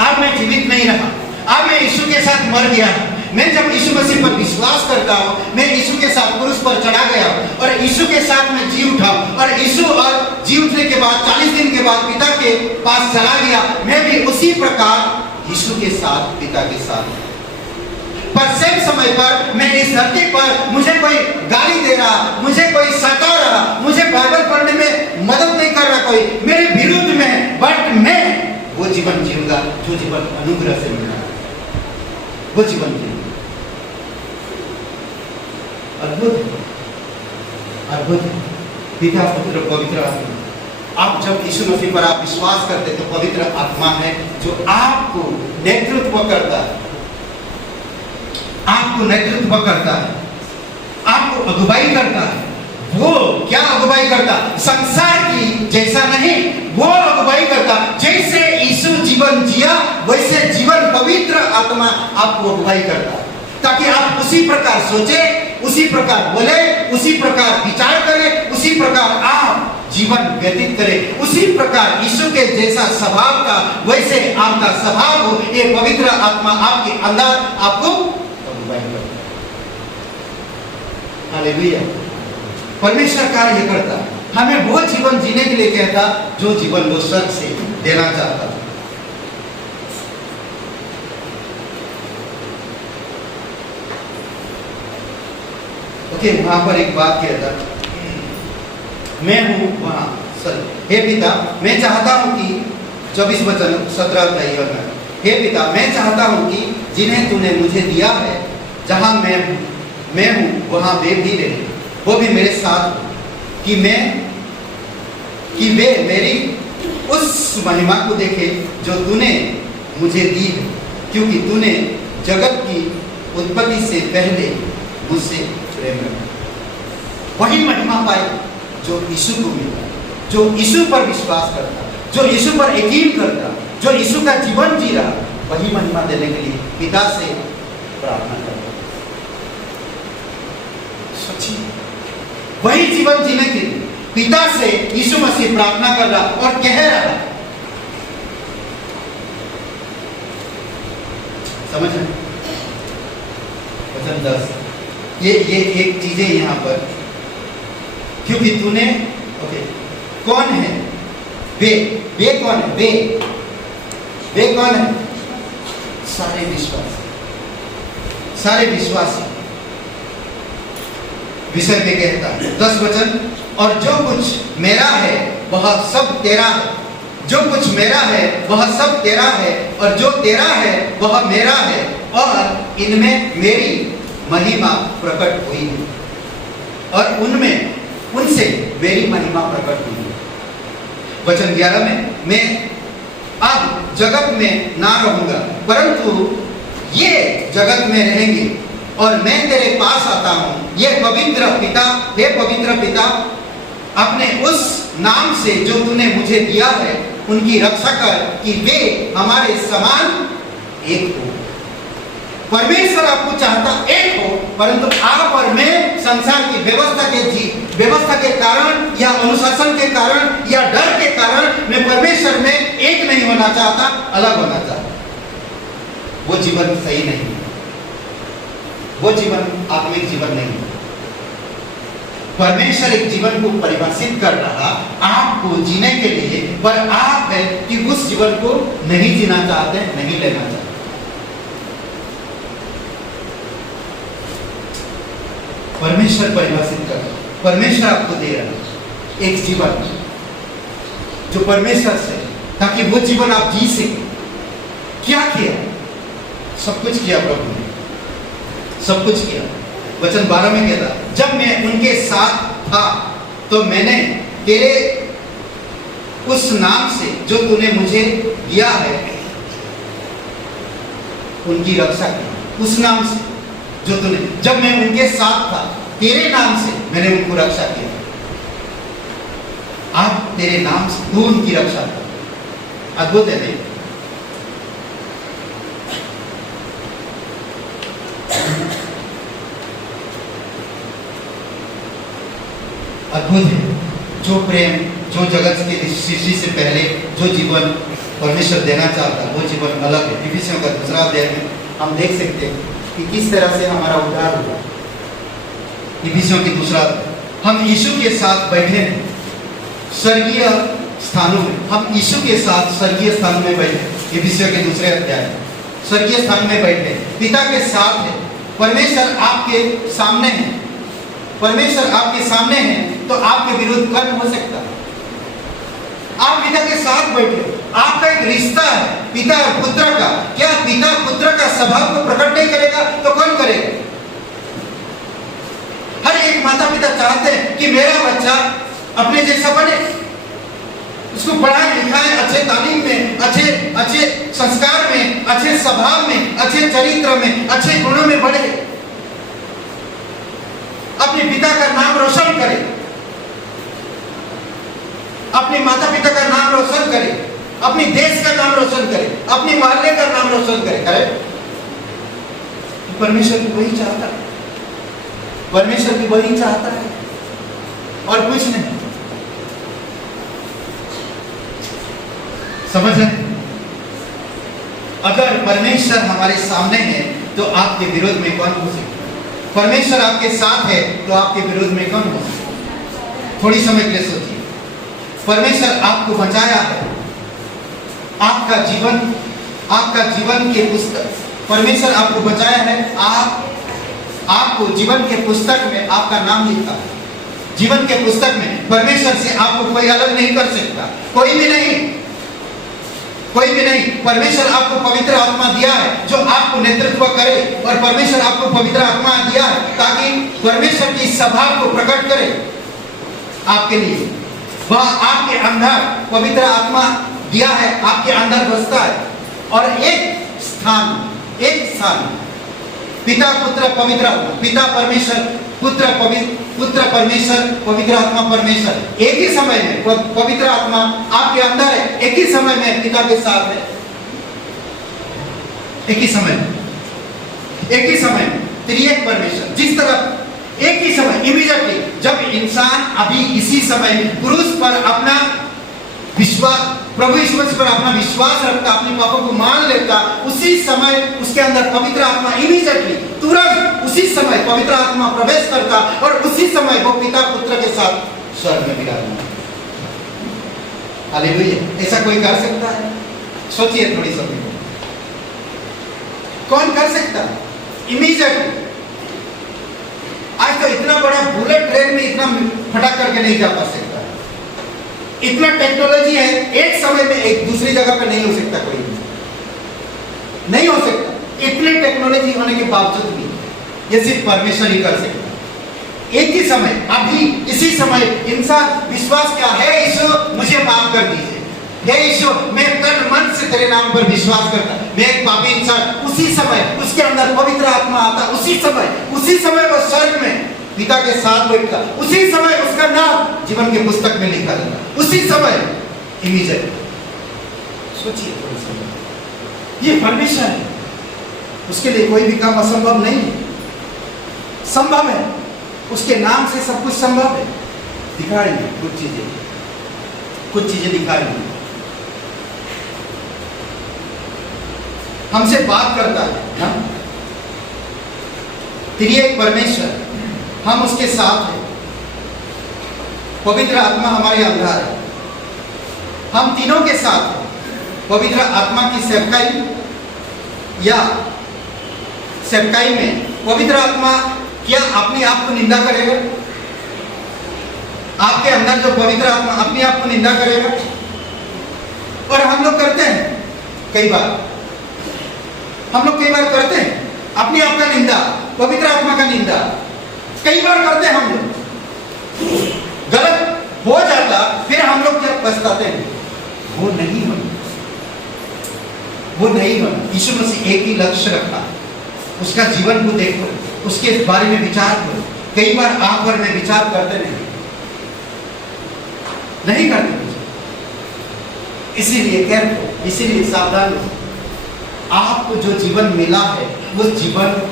अब मैं जीवित नहीं रहा, अब मैं यीशु के साथ मर गया। मैं जब यीशु मसीह पर विश्वास करता हूँ, मैं यीशु के साथ क्रूस पर चढ़ा गया और यीशु के साथ मैं जी उठा, और यीशु और जी उठने के बाद 40 दिन के बाद पिता के पास चला गया। मैं भी उसी प्रकार यीशु के साथ, पिता के साथ। पर सेम समय पर मैं इस धरती पर, मुझे कोई गाली दे रहा, मुझे कोई सता रहा, मुझे बाइबल पढ़ने में मदद नहीं कर रहा कोई, मेरे विरुद्ध में, बट मैं वो जीवन जीऊंगा जो जीवन अनुग्रह से मिला, वो जीवन जीऊंगा। अद्भुत पिता, पुत्र, पवित्र आत्मा। आप जब यीशु मसीह पर आप विश्वास करते तो पवित्र आत्मा है जो आपको नेतृत्व करता है, आपको नेतृत्व करता है, आपको अगुवाई करता है। वो क्या अगुवाई करता? संसार की जैसा नहीं, वो अगुवाई करता। जैसे यीशु जीवन जिया वैसे जीवन पवित्र आत्मा आपको अगुवाई करता, ताकि आप उसी प्रकार सोचे, उसी प्रकार बोले, उसी प्रकार विचार करें, उसी प्रकार आप जीवन व्यतीत करें, उसी प्रकार यीशु के जैसा स्वभाव का वैसे आपका स्वभाव हो। ये पवित्र आत्मा आपके अंदर आपको अगुवाई करता। हालेलुया। परमेश्वर कार्य करता, हमें वो जीवन जीने के लिए कहता जो जीवन वो स्वर्ग से देना चाहता। ओके, वहां पर एक बात कहता, मैं हूं वहां, हे पिता, मैं चाहता हूं कि 24 वचन 17 अध्याय में, हे पिता, मैं चाहता हूं कि जिन्हें तूने मुझे दिया है, जहां मैं हूं वहां वे भी रहे, वो भी मेरे साथ, कि वे मेरी उस महिमा को देखे जो तूने मुझे दी है, क्योंकि तूने जगत की उत्पत्ति से पहले मुझसे प्रेम रखा। वही महिमा पाए जो यीशु को मिला, जो यीशु पर विश्वास करता, जो यीशु पर यकीन करता, जो यीशु का जीवन जी रहा, वही महिमा देने के लिए पिता से प्रार्थना करता। सोचिए, वही जीवन जीने के लिए पिता से यीशु मसीह प्रार्थना कर रहा और कह रहा, समझ रहे? वचन 10, ये एक चीजें यहां पर, क्योंकि तूने, ओके, कौन है वे कौन है? वे कौन है? सारे विश्वासी विषय में कहता है। 10 वचन, और जो कुछ मेरा है वह सब तेरा है, जो कुछ मेरा है वह सब तेरा है, और जो तेरा है वह मेरा है, और इनमें मेरी महिमा प्रकट हुई है, और उनसे मेरी महिमा प्रकट हुई है। वचन 11 में, मैं अब जगत में ना रहूंगा, परंतु ये जगत में रहेंगे और मैं तेरे पास आता हूं। ये पवित्र पिता, हे पवित्र पिता, अपने उस नाम से जो तूने मुझे दिया है उनकी रक्षा कर कि वे हमारे समान एक हो। परमेश्वर आपको चाहता एक हो, परंतु आप और मैं संसार की व्यवस्था के कारण या अनुशासन के कारण या डर के कारण मैं परमेश्वर में एक नहीं होना चाहता, अलग होना चाहता। वो जीवन सही नहीं है, वो जीवन आत्मिक जीवन नहीं है। परमेश्वर एक जीवन को परिभाषित कर रहा आपको जीने के लिए, पर आप है कि उस जीवन को नहीं जीना चाहते, नहीं लेना चाहते। परमेश्वर परिभाषित कर रहा, परमेश्वर आपको दे रहा एक जीवन जो परमेश्वर से, ताकि वो जीवन आप जी सके। क्या किया? सब कुछ किया प्रभु ने, सब कुछ किया। वचन 12 में कहता, जब मैं उनके साथ था तो मैंने तेरे उस नाम से जो तूने मुझे दिया है उनकी रक्षा की। उस नाम से जो तूने, जब मैं उनके साथ था तेरे नाम से मैंने उनको रक्षा किया। आप तेरे नाम से तू उनकी रक्षा कर। अद्भुत है नहीं? अद्भुत है। जो प्रेम, जो जगत की सृष्टि से पहले जो जीवन परमेश्वर देना चाहता है वो जीवन अलग है। इफिसियों का 2 अध्याय में हम देख सकते हैं कि किस तरह से हमारा उद्धार हुआ। इफिसियों की 2 अध्याय, हम यीशु के साथ बैठे हैं स्वर्गीय स्थानों में। हम यीशु के साथ स्वर्गीय स्थानों में बैठे। इफिसियों के 2 अध्याय, स्वर्गीय स्थान में बैठे, पिता के साथ है। परमेश्वर आपके सामने है, परमेश्वर आपके सामने है, तो आपके विरुद्ध कौन हो सकता है? आप पिता के साथ बैठे, आपका एक रिश्ता है पिता और पुत्र का। क्या पिता पुत्र का स्वभाव को प्रकट नहीं करेगा तो कौन करेगा? हर एक माता पिता चाहते हैं कि मेरा बच्चा अपने जैसा बने, उसको पढ़ाए लिखाए, अच्छे तालीम में, अच्छे संस्कार में, अच्छे स्वभाव में, अच्छे चरित्र में, अच्छे गुणों में बढ़े, अपने पिता का नाम रोशन करे, अपने माता पिता का नाम रोशन करे, अपने देश का नाम रोशन करे, अपने मोहल्ले का नाम रोशन करे। परमेश्वर भी वही चाहता है, परमेश्वर भी वही चाहता है और कुछ नहीं। समझ रहे? अगर परमेश्वर हमारे सामने है तो आपके विरोध में कौन हो सकता है? परमेश्वर आपके साथ है तो आपके विरोध में कौन हो सकता है? थोड़ी समय के लिए सोचिए। परमेश्वर आपको बचाया है, आपका जीवन के पुस्तक, परमेश्वर आपको बचाया है। आपको जीवन के पुस्तक में आपका नाम लिखा है। जीवन के पुस्तक में परमेश्वर से आपको कोई अलग नहीं कर सकता, कोई भी नहीं, कोई भी नहीं। परमेश्वर आपको पवित्र आत्मा दिया है जो आपको नेतृत्व करे, और परमेश्वर आपको पवित्र आत्मा दिया है ताकि परमेश्वर की स्वभाव को प्रकट करे आपके लिए। वह आपके अंदर पवित्र आत्मा दिया है, आपके अंदर बसता है। और एक स्थान पिता पुत्र पवित्र आत्मा, पिता परमेश्वर, पुत्र परमेश्वर, पवित्र आत्मा परमेश्वर। एक ही समय में पवित्र आत्मा आपके अंदर है, एक ही समय में पिता के साथ है, एक ही समय में त्रिएक परमेश्वर। जिस तरह एक ही समय, इमीडिएटली जब इंसान अभी इसी समय क्रूस पर अपना विश्वास, प्रभु यीशु मसीह पर अपना विश्वास रखता, अपने पापों को मान लेता, उसी समय उसके अंदर पवित्र आत्मा इमीडिएटली, तुरंत उसी समय पवित्र आत्मा प्रवेश करता और उसी समय वो पिता पुत्र के साथ स्वर्ग में विराजमान। हालेलुया। ऐसा कोई कर सकता है? सोचिए थोड़ी समय, कौन कर सकता? इमीडिएटली। आज तो इतना बड़ा बुलेट ट्रेन में इतना फटाक करके नहीं जा पा सकता, इतना टेक्नोलॉजी है, एक समय में एक दूसरी जगह पर नहीं हो सकता, कोई नहीं हो सकता। इतने टेक्नोलॉजी होने के बावजूद भी ये सिर्फ परमेश्वर ही कर सकता। एक ही समय, अभी इसी समय इंसान विश्वास क्या है, यीशु मुझे माफ कर दीजिए। हे ईश्वर, मैं तन मन से तेरे नाम पर विश्वास करता, मैं एक पापी इंसान। उसी समय उसके अंदर पवित्र आत्मा आता, उसी समय वो स्वर्ग में पिता के साथ बैठता, उसी समय उसका नाम जीवन के पुस्तक में लिखा जाता, उसी समय इमीडिएट। सोचिए थोड़ा सा, ये परमेश्वर है, उसके लिए कोई भी काम असंभव नहीं है, संभव है। उसके नाम से सब कुछ संभव है। दिखाएंगे कुछ चीजें दिखाएंगे। हमसे बात करता है ना, त्रिएक परमेश्वर, हम उसके साथ हैं। पवित्र आत्मा हमारे अंदर है, हम तीनों के साथ हैं। पवित्र आत्मा की सेवकाई या सेवकाई में पवित्र आत्मा क्या अपने आप को निंदा करेगा? आपके अंदर जो पवित्र आत्मा अपने आप को निंदा करेगा? और हम लोग करते हैं कई बार, करते हैं अपने आप का निंदा, पवित्र आत्मा का निंदा कई बार करते हैं। हम लोग गलत हो जाता, फिर हम लोग क्या पछताते हैं? वो नहीं होना। यीशु मसीह एक ही लक्ष्य रखा, उसका जीवन को देखो, उसके बारे में विचार करो। कई बार आप पर में विचार करते नहीं करते। इसीलिए सावधान हो। आपको जो जीवन मिला है वो जीवन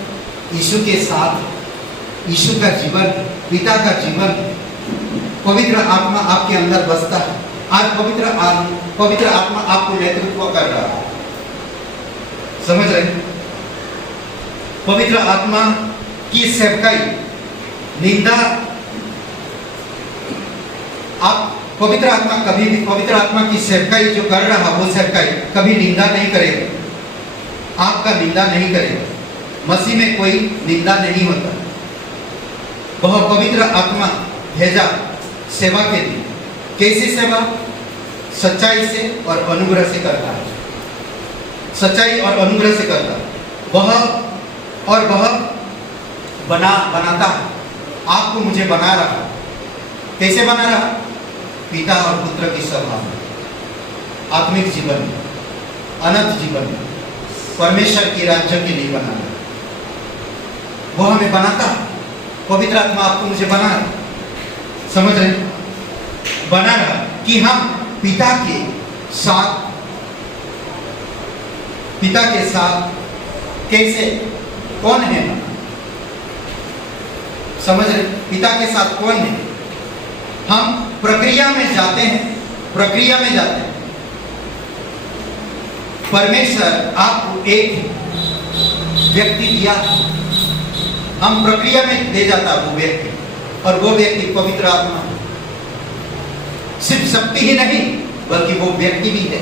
यीशु के साथ, यीशु का जीवन, पिता का जीवन, पवित्र आत्मा आपके अंदर बसता है। आज पवित्र आत्मा आपको नेतृत्व कर रहा है, समझ रहे? पवित्र आत्मा की सेवकाई, निंदा, आप पवित्र आत्मा की सेवकाई जो कर रहा, वो सेवकाई कभी निंदा नहीं करेगा, आपका निंदा नहीं करेगा। मसीह में कोई निंदा नहीं होता। वह पवित्र आत्मा भेजा सेवा के लिए। कैसी सेवा? सच्चाई से और अनुग्रह से करता है, सच्चाई और अनुग्रह से करता है। वह बनाता है। आपको मुझे बना रहा। कैसे बना रहा? पिता और पुत्र की सभा में, आत्मिक जीवन में, अनंत जीवन में, परमेश्वर की राज्य के लिए बना रहा। वो हमें बनाता है। पवित्र आत्मा आपको मुझे बना रहा, समझ रहे? बना रहा कि हम पिता के साथ कैसे, कौन है? समझ रहे? पिता के साथ कौन है? हम प्रक्रिया में जाते हैं। परमेश्वर आपको एक व्यक्ति दिया, हम प्रक्रिया में ले जाता वो व्यक्ति, और वो व्यक्ति पवित्र आत्मा। सिर्फ शक्ति ही नहीं, बल्कि वो व्यक्ति भी है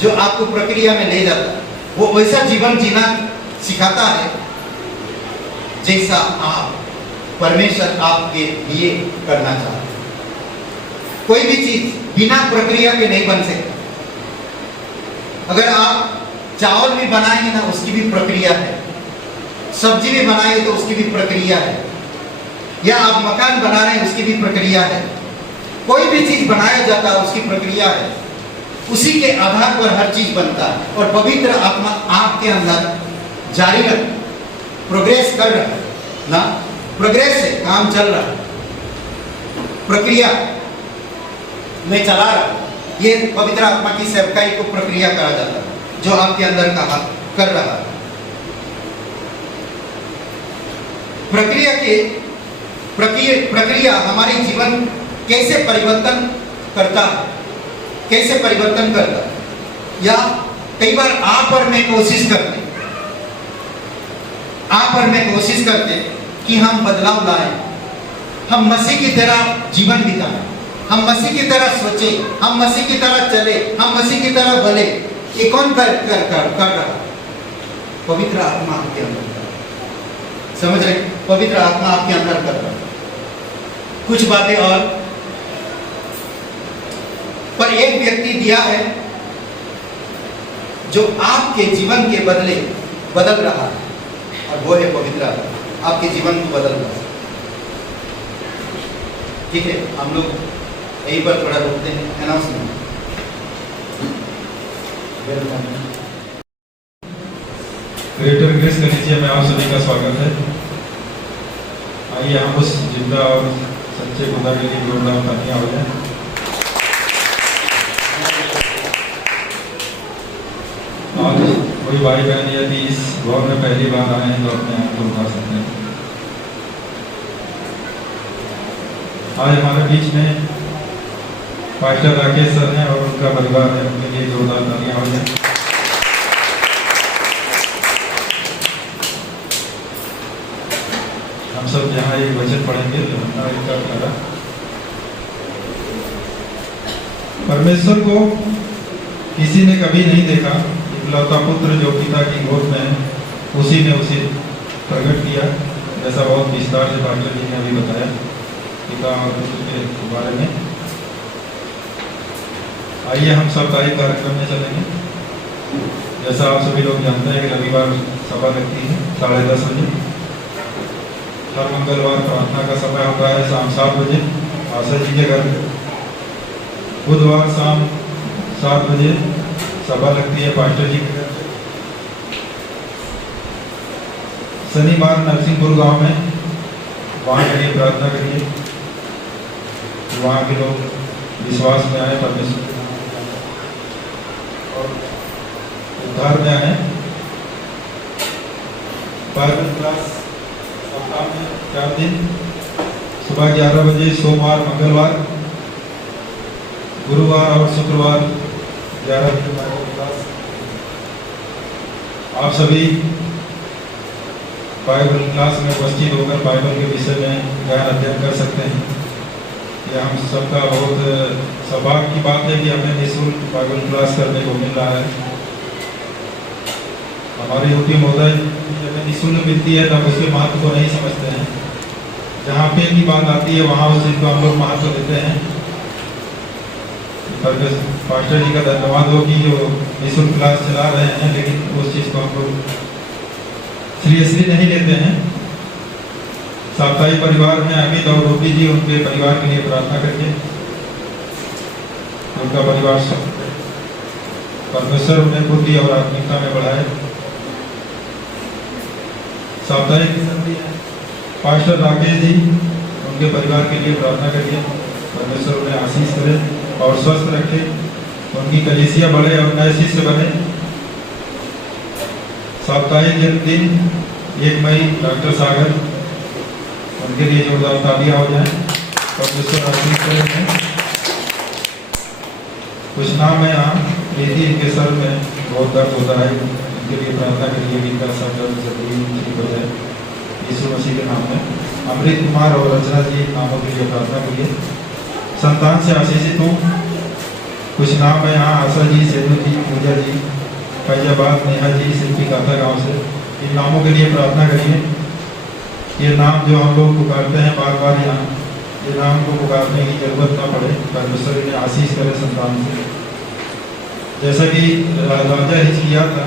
जो आपको प्रक्रिया में ले जाता है। वो वैसा जीवन जीना सिखाता है जैसा परमेश्वर आपके लिए करना चाहता है। कोई भी चीज बिना प्रक्रिया के नहीं बन सकता। अगर आप चावल भी बनाएंगे ना, उसकी भी प्रक्रिया है। सब्जी भी बनाएंगे तो उसकी भी प्रक्रिया है। या आप मकान बना रहे हैं, उसकी भी प्रक्रिया है। कोई भी चीज बनाया जाता है, उसकी प्रक्रिया है। उसी के आधार पर हर चीज बनता है। और पवित्र आत्मा आपके अंदर जारी रख, प्रोग्रेस कर रहा है ना, प्रोग्रेस है, काम चल रहा है, प्रक्रिया में चला रहा। ये पवित्र आत्मा की सेवकाई को प्रक्रिया कहा जाता है, जो आपके अंदर का कर रहा है। प्रक्रिया हमारे जीवन कैसे परिवर्तन करता है, या कई बार आप और मैं कोशिश करते कि हम बदलाव लाएं, हम मसीह की तरह जीवन बिताएं, हम मसीह की तरह सोचे, हम मसीह की तरह चले, हम मसीह की तरह बोले। ये कौन कर रहा? पवित्र आत्मा आपके अंदर, समझ रहे? पवित्र आत्मा आपके अंदर कर रहा है कुछ बातें। और पर एक व्यक्ति दिया है जो आपके जीवन के बदल रहा है, और वो है पवित्र आत्मा। आपके जीवन को बदल रहा है। ठीक है, हम लोग यहीं पर थोड़ा रुकते हैं, अनाउंसमेंट। ग्रेटर ग्रेस कलीसिया में आप सभी का स्वागत है। आइए हम उस जिंदा और सच्चे खुदा के लिए जोरदार तालियां हो जाए। आज कोई भाई बहन यदि इस भवन में पहली बार आए हैं तो अपने आप को उठा सकते हैं। आज हमारे बीच में पास्टर राकेश सर हैं और उनका परिवार है, उनके लिए जोरदार तालियां हो जाए। हम सब यहाँ एक वचन पढ़ेंगे। परमेश्वर को किसी ने कभी नहीं देखा, इकलौता पुत्र जो पिता की गोद में है, उसी ने उसे प्रकट किया। जैसा बहुत विस्तार से डॉक्टर जी ने अभी बताया पिता और पुत्र के बारे में। आइए हम साप्ताहिक कार्यक्रम में चलेंगे। जैसा आप सभी लोग जानते हैं कि रविवार सभा लगती है 10:30 बजे। हर मंगलवार प्रार्थना का समय होता है शाम 7 बजे आशा जी के घर। बुधवार शाम 7 बजे सभा लगती है पास्टर जी के घर। शनिवार नरसिंहपुर गांव में, वहाँ के लिए प्रार्थना करिए। वहाँ के लोग विश्वास में आए, परमेश्वर के नाम में और उद्धार में आए। बाइबल क्लास सप्ताह में 4 दिन, सुबह 11 बजे सोमवार, मंगलवार, गुरुवार और शुक्रवार 11 बजे बाइबल क्लास। आप सभी बाइबल क्लास में उपस्थित होकर बाइबल के विषय में ज्ञान अध्ययन कर सकते हैं। यह हम सबका बहुत सौभाग्य की बात है कि हमें निःशुल्क बाइबल क्लास करने को मिल रहा है। हमारे यूपी महोदय जब निःशुल्क मिलती है तब उसके महत्व को नहीं समझते हैं। जहाँ पे की बात आती है वहाँ उस चीज़ को हम लोग महत्व देते हैं। पास्टर जी का धन्यवाद हो कि जो निःशुल्क क्लास चला रहे हैं, लेकिन उस चीज़ को हम लोग सीरियसली नहीं लेते हैं। साप्ताहिक परिवार में अमित और रूपी जी, उनके परिवार के लिए प्रार्थना करिए। उनका परिवार परमेश्वर उन्हें बुद्धि और आत्मिकता में बढ़ाए। साप्ताहिक पास्टर राकेश जी, उनके परिवार के लिए प्रार्थना करिए। परमेश्वर उन्हें आशीष करे और स्वस्थ रखे, उनकी कलीसिया बढ़े और नए शिष्य बने। साप्ताहिक जन्मदिन 1 मई डॉक्टर सागर, उनके लिए जोरदार तालियां हो जाए। परमेश्वर आशीष करें। कुछ नाम है यहाँ, यदि इनके सर में बहुत दर्द होता है, इनके लिए प्रार्थना करिए कि इनका सर दर्द जल्दी ठीक हो जाए यीशु मसीह के नाम में। अमृत कुमार और रचना जी नामों के लिए प्रार्थना करिए, संतान से आशीषित हूँ। कुछ नाम है यहाँ, आशा जी, सेनु जी, पूजा जी, फैजाबाद, नेहा जी, शिल्पी काता गाँव से। इन नामों के लिए प्रार्थना करिए। ये नाम जो हम लोग पुकारते हैं बार बार यहाँ, ये नाम को पुकारने की जरूरत ना पड़े। परमेश्वर इन्हें आशीष करे संतान से। जैसा कि राजा हिजकिय्याह था,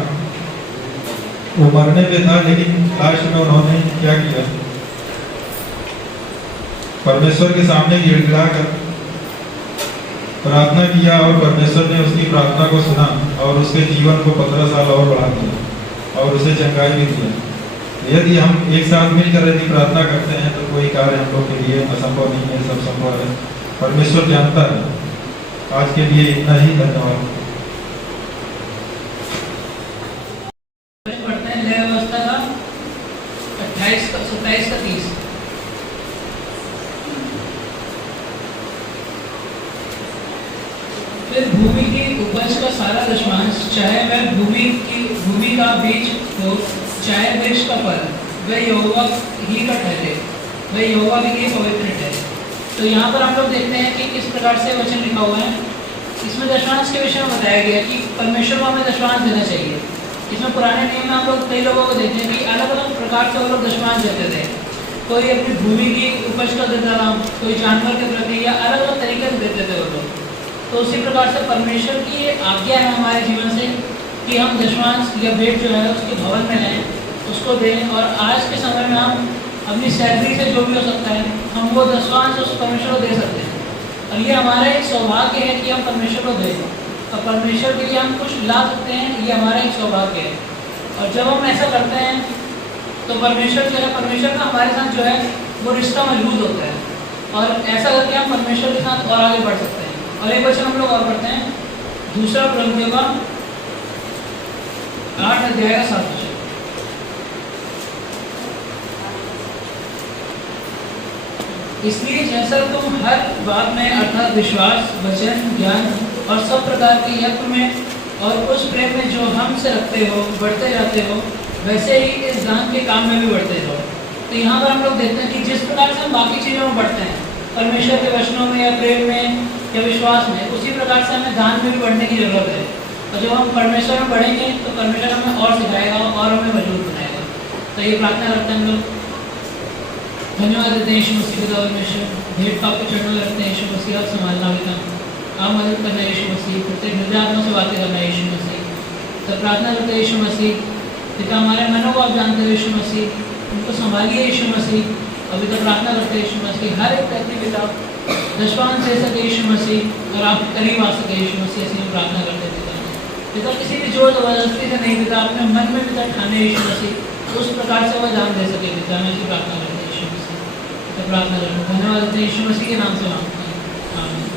वो मरने पे था, लेकिन लास्ट में उन्होंने क्या किया, परमेश्वर के सामने गिड़गिड़ा कर प्रार्थना किया और परमेश्वर ने उसकी प्रार्थना को सुना और उसके जीवन को 15 साल और बढ़ा दिया और उसे चंगाई भी दिया। यदि हम एक साथ मिलकर यदि प्रार्थना करते हैं तो कोई कार्य हम लोग के लिए असंभव नहीं है, सब संभव है। परमेश्वर जानता है। आज के लिए इतना ही, धन्यवाद। पढ़ते हैं लय अवस्था का 28 का 27 का 30। फिर भूमि की उपज का सारा दशमांश, चाहे वह भूमि का बीज हो, चाहे वृक्ष का फल, वह यहोवा ही का ठहरे, वह यहोवा के लिए पवित्र ठहरे। तो यहाँ पर हम लोग देखते हैं कि किस प्रकार से वचन लिखा हुआ है। इसमें दशमांश के विषय में बताया गया कि परमेश्वर को हमें दशमांश देना चाहिए। इसमें पुराने नियम में हम लोग कई लोगों को देखते हैं कि अलग अलग प्रकार से वो लोग दशमांश देते थे। कोई अपनी भूमि की उपज का देता था, कोई जानवर के प्रति, या अलग अलग तरीके से देते थे वो लोग। तो उसी प्रकार से परमेश्वर की ये आज्ञा है हमारे जीवन से कि हम दशमांश या भेंट जो है उसके भवन में लें, उसको दें। और आज के समय में हम अपनी सैलरी से जो भी हो सकता है हम वो दशमांश उस परमेश्वर को दे सकते हैं। और ये हमारा एक सौभाग्य है कि हम परमेश्वर को दें और परमेश्वर के लिए हम कुछ ला सकते हैं, ये हमारा एक सौभाग्य है। और जब हम ऐसा करते हैं तो परमेश्वर का हमारे साथ जो है वो रिश्ता मजबूत होता है, और ऐसा करके हम परमेश्वर के साथ और आगे बढ़ सकते हैं। और एक वचन हम लोग और पढ़ते हैं, दूसरा कुरिन्थियों का 8 अध्याय का 7 वचन। इसलिए जैसा तुम हर बात में अर्थात विश्वास, वचन, ज्ञान और सब प्रकार के यत्न में और उस प्रेम में जो हमसे रखते हो बढ़ते जाते हो, वैसे ही इस दान के काम में भी बढ़ते रहो। तो यहाँ पर हम लोग देखते हैं कि जिस प्रकार से हम बाकी चीज़ों में बढ़ते हैं, परमेश्वर के वचनों में या प्रेम में या विश्वास में, उसी प्रकार से हमें दान में भी बढ़ने की जरूरत है। और जब हम परमेश्वर में बढ़ेंगे तो परमेश्वर हमें और सिखाएगा और हमें मजबूत बनाएगा। तो ये प्रार्थना करते हैं हम लोग। धन्यवाद देते हैं यीशु मसीह पिता परमेश्वर, भेंट पाप के चरणों में रखते हैं यीशु मसीह, आप संभालना भी काम आप मदद करना यीशु मसीह, प्रत्येक निर्जात्मा से बातें करना यीशु मसीह। तो प्रार्थना करते हैं यीशु मसीह, पिता हमारे मनों को आप जानते हो यीशु मसीह, उनको संभालिए यीशु मसीह। अभी तो प्रार्थना करते हैं यीशु मसीह, हर एक व्यक्ति पिता दशवान दे सके यीशु मसीह और आप करीब आ सके यीशु मसीह। ऐसी हम प्रार्थना करते हैं पिता, किसी भी जोर जबरदस्ती से नहीं पिता, अपने मन में पिता ठाने यीशु मसीह, उस प्रकार से वह दान दे सके पिता। मैं ऐसी प्रार्थना करते हैं यीशु मसीह, तो प्रार्थना करते हैं। धन्यवाद देते हैं यीशु मसीह के नाम से मांगते हैं, आमीन।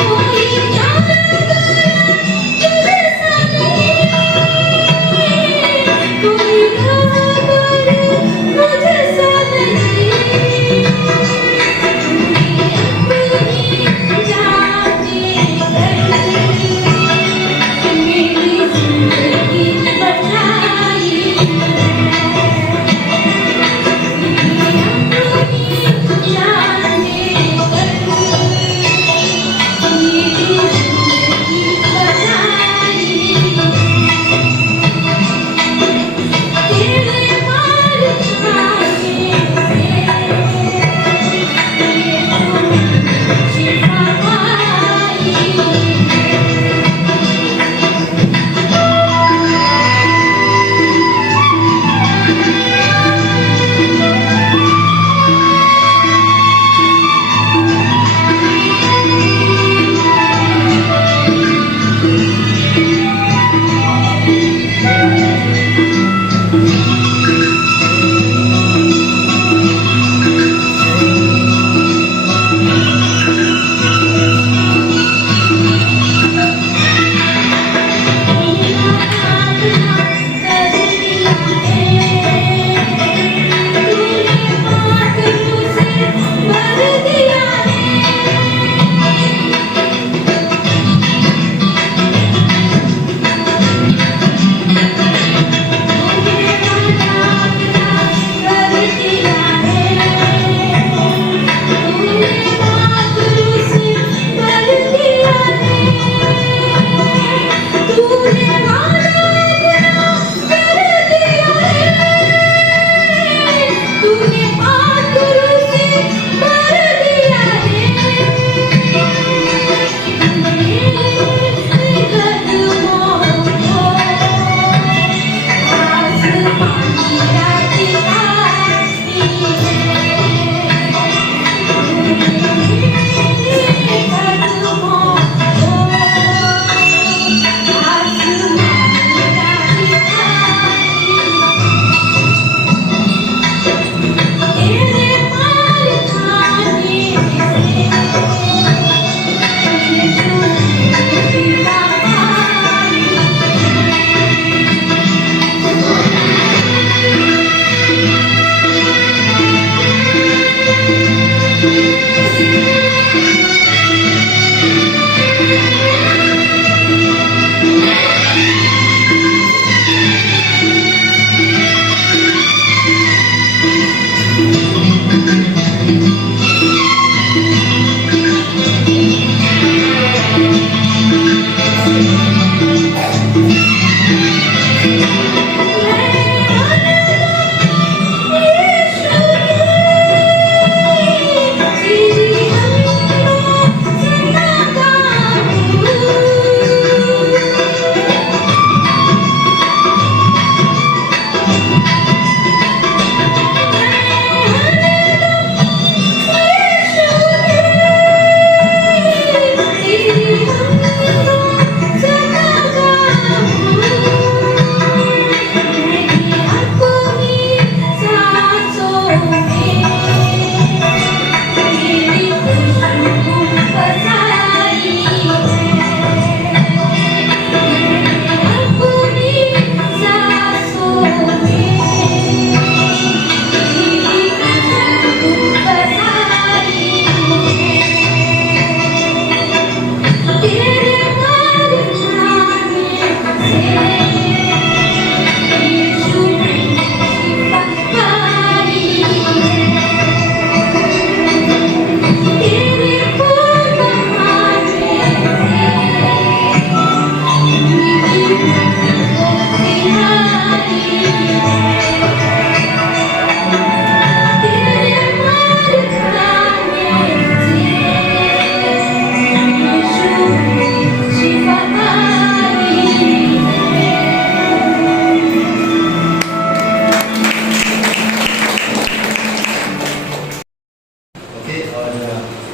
Oh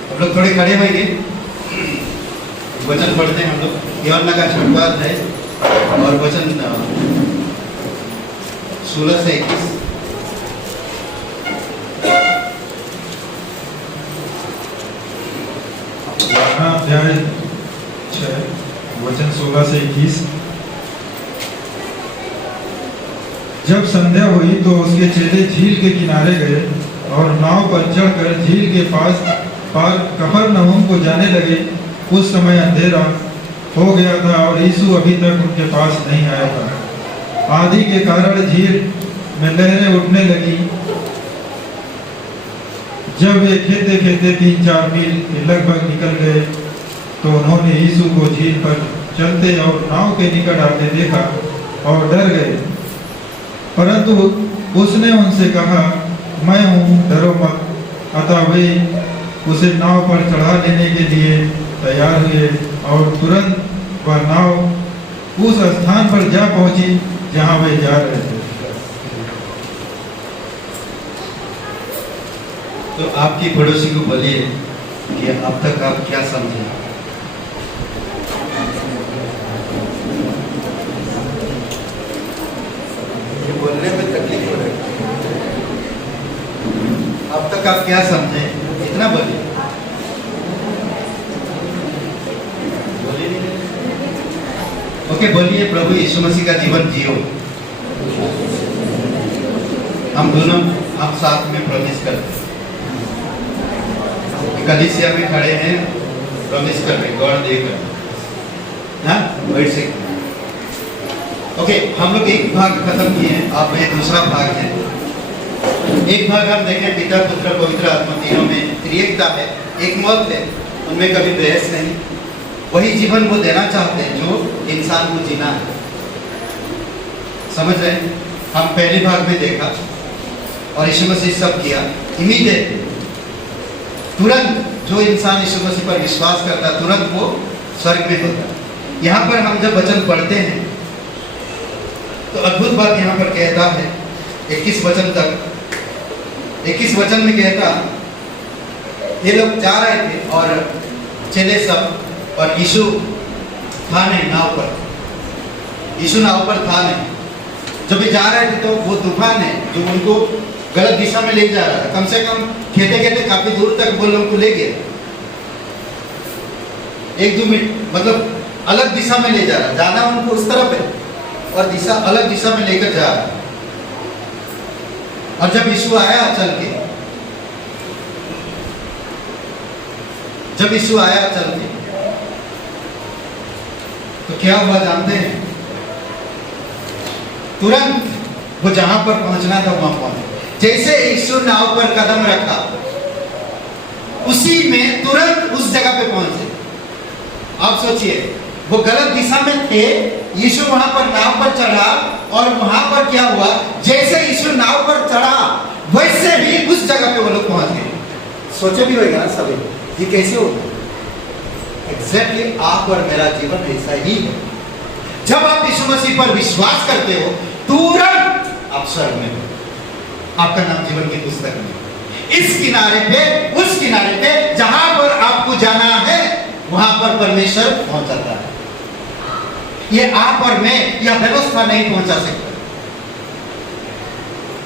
हम लोग थोड़े खड़े होंगे, वचन पढ़ते हैं हम लोग। यूहन्ना का 6वां अध्याय और वचन 16 से 21। यूहन्ना अध्याय 6 वचन 16 से 21। जब संध्या हुई तो उसके चेले झील के किनारे गए और नाव पर चढ़कर झील के पार कफरनहूम को जाने लगे। उस समय अंधेरा हो गया था और यीशु अभी तक उनके पास नहीं आया था। आंधी के कारण झील में लहरें उठने लगी। जब वे खेते खेते 3-4 मील लगभग निकल गए तो उन्होंने यीशु को झील पर चलते और नाव के निकट आते देखा और डर गए। परंतु उसने उनसे कहा, मैं हूँ, डरो मत। अतः वे उसे नाव पर चढ़ा लेने के लिए तैयार हुए और तुरंत वह नाव उस स्थान पर जा पहुंची जहां वे जा रहे थे। तो आपकी पड़ोसी को बोलिए कि अब तक आप क्या समझे। ये बोलने में तकलीफ हो रही है। अब तक आप क्या समझे, इतना बोलिए। ओके, बोलिए, प्रभु यीशु मसीह का जीवन जियो। हम दोनों आप साथ में प्रवेश करते हैं। कलीसिया में खड़े हैं, प्रवेश कर रहे, गौर देकर। हाँ, बैठ सकते। ओके, हम लोग एक भाग खत्म किए, आप ये दूसरा भाग है। एक भाग हम देखें, पिता पुत्र पवित्र आत्मा तीनों में त्रिएकता है, एक मौत है, उनमें कभी बहस नहीं। वही जीवन वो देना चाहते हैं जो इंसान को जीना है। समझ रहे हैं? हम पहले भाग में देखा और यीशु मसीह सब किया। इमीडिएट, तुरंत जो इंसान यीशु मसीह पर विश्वास करता है तुरंत वो स्वर्ग में होता है। यहाँ पर हम जब वचन पढ़ते हैं तो अद्भुत बात यहाँ पर कहता है 21 वचन तक। 21 वचन में कहता, ये लोग जा रहे थे और चले सब, और यीशु था नहीं नाव पर। यीशु नाव पर था नहीं। जब ये जा रहे थे तो वो तूफान है जो उनको गलत दिशा में ले जा रहा था। कम से कम खेते खेते काफी दूर तक वो लोगों को ले गया। 1-2 मिनट मतलब अलग दिशा में ले जा रहा है, जाना उनको उस तरफ है और दिशा अलग दिशा में लेकर जा रहा है। और जब यीशु आया चल के, तो क्या हुआ जानते हैं? तुरंत वो जहां पर पहुंचना था वहां पहुंचे। जैसे यीशु नाव पर कदम रखा, उसी में तुरंत उस जगह पे पहुंचे। आप सोचिए, वो गलत दिशा में थे, यीशु वहां पर नाव पर चढ़ा और वहां पर क्या हुआ? जैसे यीशु नाव पर चढ़ा वैसे ही उस जगह पे वो लोग पहुंच गए। सोचे भी होगा ना सभी, ये कैसे होगा? एग्जैक्टली आप और मेरा जीवन ऐसा ही है। जब आप यीशु मसीह पर विश्वास करते हो, तुरंत आप स्वर्ग में हो, आपका नाम जीवन की पुस्तक में। इस किनारे पे, उस किनारे पे जहां पर आपको जाना है, वहां पर परमेश्वर पहुंचाता है। ये आप और मैं यह व्यवस्था नहीं पहुंचा सकता।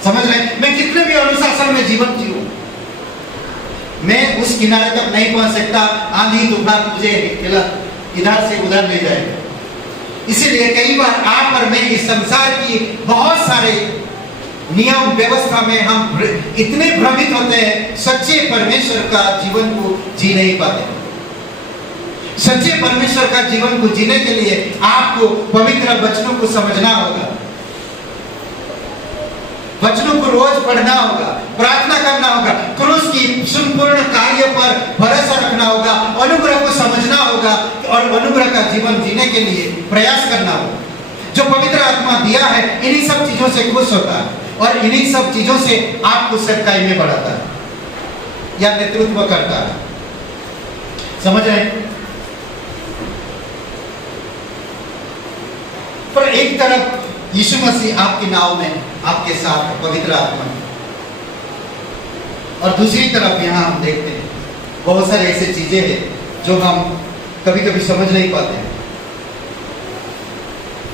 समझ रहे? मैं कितने भी अनुशासन में जीवन जीऊं, मैं उस किनारे तक नहीं पहुंच सकता। आंधी तूफान मुझे इधर से उधर ले जाएगा। इसीलिए कई बार आप और मैं इस संसार की बहुत सारे नियम व्यवस्था में हम इतने भ्रमित होते हैं, सच्चे परमेश्वर का जीवन को जी नहीं पाते। सच्चे परमेश्वर का जीवन को जीने के लिए आपको पवित्र वचनों को समझना होगा, वचनों को रोज पढ़ना होगा, प्रार्थना करना होगा, क्रूस की संपूर्ण कार्य पर भरोसा रखना होगा, अनुग्रह को समझना होगा और अनुग्रह का जीवन जीने के लिए प्रयास करना होगा। जो पवित्र आत्मा दिया है, इन्हीं सब चीजों से खुश होता है और इन्हीं सब चीजों से आपको सच्चाई में बढ़ाता है या नेतृत्व करता है। समझ रहे हैं? पर एक तरफ यीशु मसीह आपकी नाव में आपके साथ है, पवित्र आत्मा, और दूसरी तरफ यहां हम देखते हैं बहुत सारे ऐसे चीजें हैं जो हम कभी कभी समझ नहीं पाते हैं।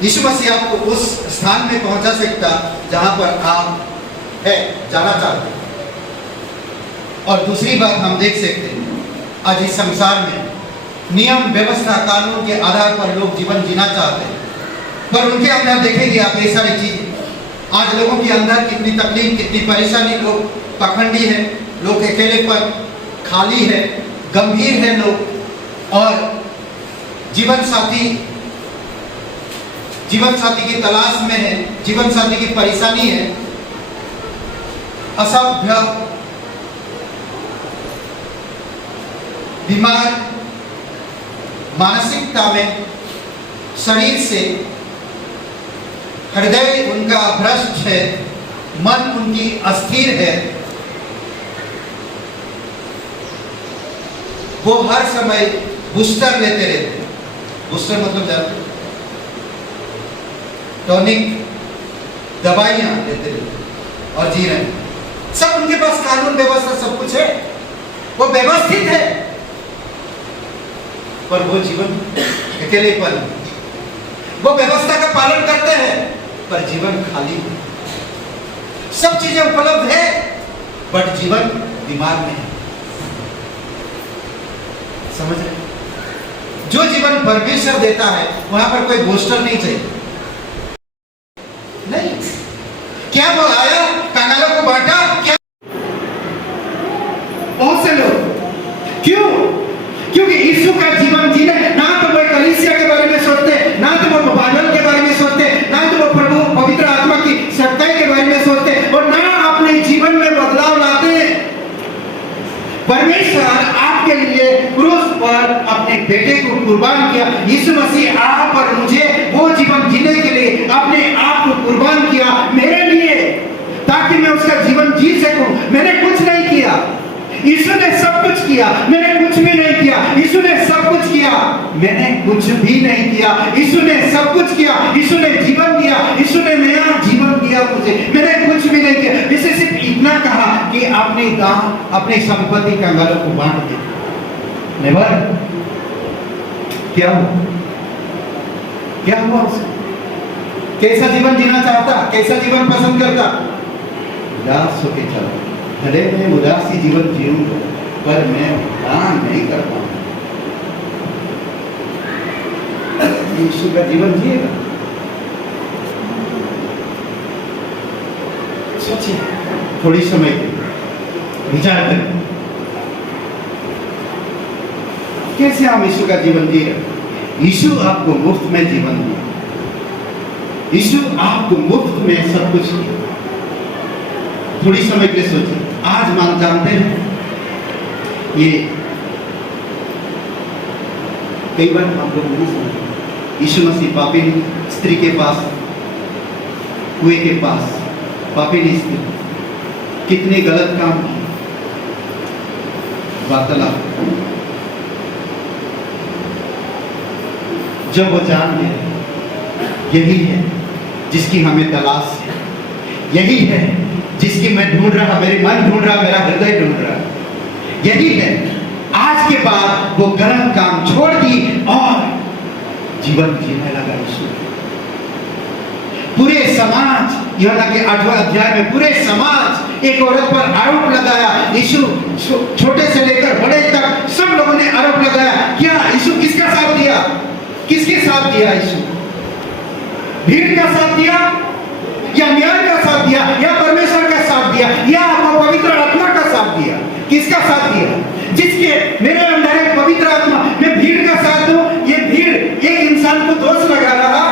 यीशु मसीह आपको उस स्थान में पहुंचा सकता जहां पर आप है जाना चाहते हैं। और दूसरी बात हम देख सकते हैं, आज इस संसार में नियम व्यवस्था कानून के आधार पर लोग जीवन जीना चाहते हैं, पर उनके अंदर देखेंगे आप ये सारी चीज। आज लोगों के अंदर कितनी तकलीफ, कितनी परेशानी, लोग पखंडी है, लोग अकेलेपन, खाली है, गंभीर है लोग, और जीवन साथी की तलाश में है, जीवन साथी की परेशानी है, असभ्य, बीमार मानसिकता में, शरीर से हृदय उनका भ्रष्ट है, मन उनकी अस्थिर है, वो हर समय बूस्टर लेते रहते हैं। बूस्टर मतलब जानते हैं? टॉनिक, दवाइयां लेते रहते और जी रहे हैं। सब उनके पास कानून व्यवस्था सब कुछ है, वो व्यवस्थित है, पर वो जीवन अकेलेपन, वो व्यवस्था का पालन करते हैं पर जीवन खाली है। सब चीजें उपलब्ध है बट जीवन दिमाग में है। समझ रहे? जो जीवन परमेश्वर देता है वहां पर कोई बूस्टर नहीं चाहिए। नहीं, क्या वो आया कंगालों को बांटा? क्या बहुत से लोग, क्यों? क्योंकि यीशु का जीवन जीने, ना तो वो कलीसिया के बारे में सोचते, ना तो वो बाइबल के बारे में सोचते, ना तो वो प्रभु पवित्र आत्मा की सच्चाई के बारे में सोचते, और ना अपने जीवन में बदलाव लाते। परमेश्वर आपके लिए क्रूस पर अपने बेटे को कुर्बान किया। यीशु मसीह आप और मुझे वो जीवन जीने के लिए अपने आप को कुर्बान किया मेरे लिए, ताकि मैं उसका जीवन जी सकूं। मैंने कुछ नहीं किया, यीशु ने सब कुछ किया। मैंने कुछ भी नहीं किया, यीशु ने सब कुछ किया। मैंने कुछ भी नहीं किया, यीशु ने सब कुछ किया। यीशु ने जीवन दिया, यीशु ने नया जीवन दिया मुझे। मैंने कुछ भी नहीं किया। इसे सिर्फ इतना कहा कि अपने दाम, अपनी संपत्ति कंगालों को बांट दे। नेवर। क्या हुआ? क्या हुआ उसे? कैसा जीवन जीना चाहता, कैसा जीवन पसंद करता? उदास होके चला। भले मैं उदासी जीवन जीऊंगा पर मैं दान नहीं कर पाऊंगा। यीशु का जीवन जिएगा? सोचिए, थोड़ी समय के लिए विचार करें, कैसे हम यीशु का जीवन जिए? यीशु आपको मुफ्त में जीवन दिया, यीशु आपको मुफ्त में सब कुछ दिया। थोड़ी समय के लिए सोचिए। आज मान जानते हैं, ये कई बार हम लोग नहीं समझते। यीशु मसीह पापिनी स्त्री के पास, कुएं के पास पापिनी स्त्री कितने गलत काम किए, वार्तालाप। जब वो जान गए यही है जिसकी हमें तलाश है, यही है जिसकी मैं ढूंढ रहा, मेरे मन ढूंढ रहा, मेरा हृदय ढूंढ रहा, यही है। आज के बाद वो गलत काम छोड़ दी और जीवन जीने लगा यीशु। पूरे समाज, यूहन्ना के 8वें अध्याय में पूरे समाज एक औरत पर आरोप लगाया। यीशु छोटे से लेकर बड़े तक सब लोगों ने आरोप लगाया। क्या यीशु किसका साथ दिया? किसके साथ दिया यीशु? भीड़ का साथ दिया या न्याय का साथ दिया या परमेश्वर का साथ दिया या पवित्र आत्मा का साथ दिया? किसका साथ दिया? जिसके मेरे अंदर एक पवित्र आत्मा, मैं भीड़ का साथ दूं, ये भीड़ एक इंसान को दोष लगा रहा,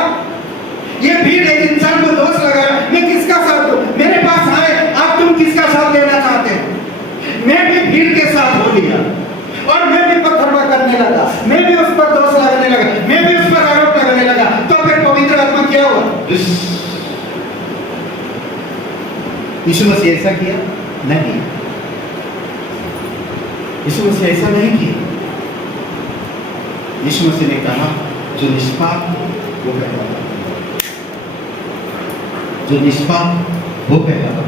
ये भीड़ एक इंसान को दोष लगा रहा, मैं किसका साथ दूं? मेरे पास आए, अब तुम किसका साथ देना चाहते हो? मैं भी भीड़ के साथ हो लिया और मैं भी पत्थरबाजी करने लगा, मैं भी उस पर दोष लगाने लगा, मैं भी उस पर आरोप लगाने लगा। तो फिर पवित्र आत्मा क्या हुआ? यीशु मसीह ऐसा किया नहीं, यीशु मसीह ऐसा नहीं किया। यीशु मसीह ने कहा जो निष्पाप वो कहलाता, जो निष्पाप वो कहलाता।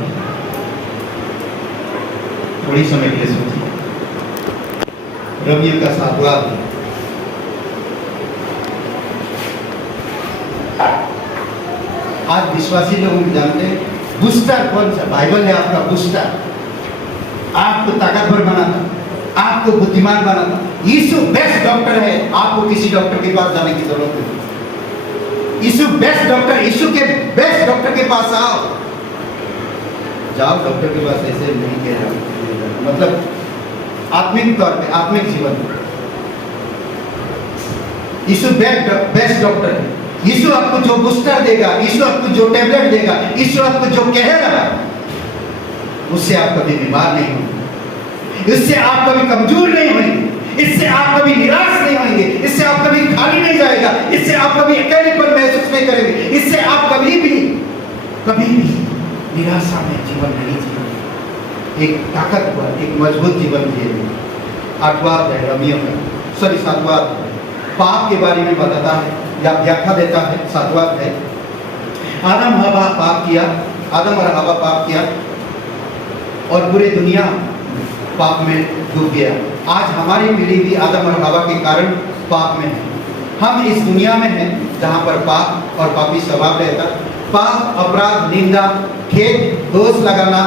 थोड़ी समय के लिए सोचिए। रवियों का 7वां अध्याय, आज विश्वासी लोग जानते हैं बूस्टर कौन सा? बाइबल है आपका बूस्टर, आपको ताकतवर बनाता, आपको बुद्धिमान बनाता। यीशु बेस्ट डॉक्टर है, आपको किसी डॉक्टर के पास जाने की जरूरत नहीं। यीशु बेस्ट डॉक्टर, यीशु के बेस्ट डॉक्टर के पास आओ। जाओ डॉक्टर के पास, ऐसे नहीं कह रहा, मतलब आत्मिक तौर पे, आत्मिक जीवन। यीशु बेस्ट डॉक्टर है। यीशु आपको जो बूस्टर देगा, यीशु आपको जो टैबलेट देगा, यीशु आपको जो कहेगा, उससे आप कभी बीमार नहीं होंगे, इससे आप कभी कमजोर नहीं होंगे, इससे आप कभी निराश नहीं होंगे, इससे आप कभी खाली नहीं जाएगा, इससे आप कभी अकेलेपन महसूस नहीं करेंगे, इससे आप कभी भी निराशा में जीवन नहीं जिएंगे, एक ताकतवर, एक मजबूत जीवन जिएंगे। 8वां अध्याय रमियों का, 7वां अध्याय पाप के बारे में बताता है या व्याख्या देता है। 7वां अध्याय, आदम और हवा पाप किया और पूरी दुनिया पाप में डूब गया। आज हमारी पीढ़ी भी आदम और हवा के कारण पाप में है। हम इस दुनिया में हैं जहाँ पर पाप और पापी स्वभाव रहता। पाप, अपराध, निंदा, खेद, दोष लगाना,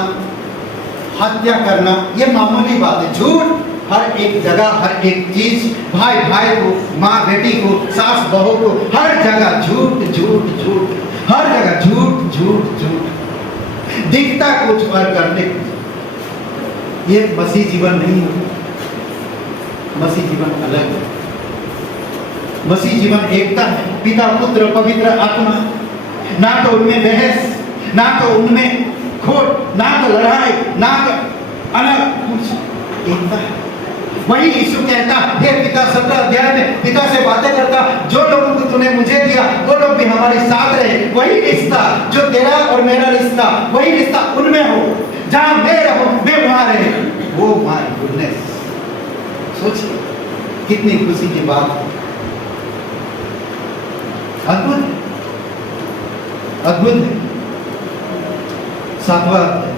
हत्या करना, ये मामूली बात है। झूठ हर एक जगह, हर एक चीज, भाई भाई को, माँ बेटी को, सास बहू को, हर जगह झूठ झूठ झूठ, हर जगह झूठ झूठ झूठ, दिखता कुछ और करते कुछ। ये मसीह जीवन नहीं है। मसीह जीवन अलग है। मसीह जीवन एकता है, पिता, पुत्र, पवित्र आत्मा। ना तो उनमें बहस, ना तो उनमें खोट, ना तो लड़ाई, ना तो अलग कुछ, एकता है। वही यीशु कहता हे पिता, 17 अध्याय में पिता से बातें करता, जो लोगों को तूने मुझे दिया वो लोग भी हमारे साथ रहे। वही रिश्ता जो तेरा और मेरा रिश्ता, वही रिश्ता उनमें हो। जहां मैं रहूं मैं वहां रहे। वो माय गुडनेस, सोचिए कितनी खुशी की बात है। अद्भुत, अद्भुत है। 7वां अध्याय,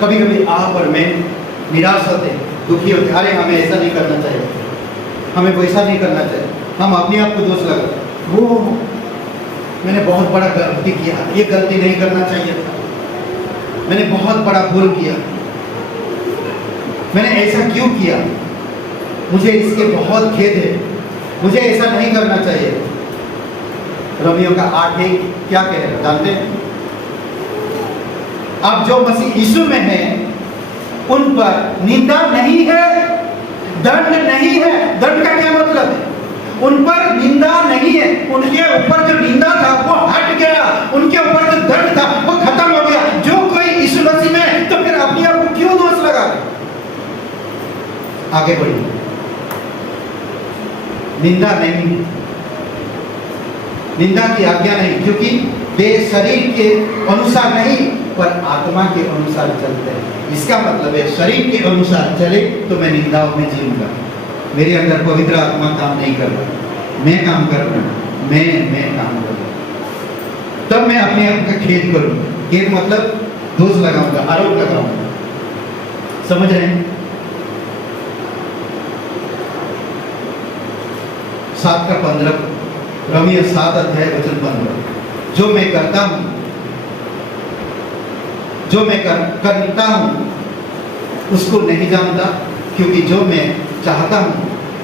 कभी कभी आप और मैं निराश होते, दुखी होते, अरे हमें ऐसा नहीं करना चाहिए, हमें वैसा नहीं करना चाहिए, हम अपने आप को दोष लगाते, वो मैंने बहुत बड़ा गलती किया, ये गलती नहीं करना चाहिए था, मैंने बहुत बड़ा भूल किया, मैंने ऐसा क्यों किया, मुझे इसके बहुत खेद है, मुझे ऐसा नहीं करना चाहिए। रोमियो का 8:1 क्या कह रहे हैं जानते हैं? अब जो मसीह यीशु में है उन पर निंदा नहीं है, दंड नहीं है। दंड का क्या मतलब है? उन पर निंदा नहीं है, उनके ऊपर जो निंदा था वो हट गया, उनके ऊपर जो दंड था वो खत्म हो गया। जो कोई यीशु मसीह में है तो फिर अपने आप को क्यों दोष लगा रहे? आगे बढ़िए। निंदा नहीं, निंदा की आज्ञा नहीं, क्योंकि वे शरीर के अनुसार नहीं पर आत्मा के अनुसार चलते हैं। इसका मतलब है शरीर के अनुसार चले तो मैं निंदाओं में जीऊंगा। मेरे अंदर पवित्र आत्मा काम नहीं कर रहा, मैं काम कर रहा हूं, मैं काम कर रहा हूं, तब मैं अपने आप का खेद करूंगा। खेद मतलब दोष लगाऊंगा, आरोप लगाऊंगा। समझ रहे हैं? 7:15 रोमियो 7:15 जो मैं करता हूं, जो मैं करता हूं उसको नहीं जानता, क्योंकि जो मैं चाहता हूं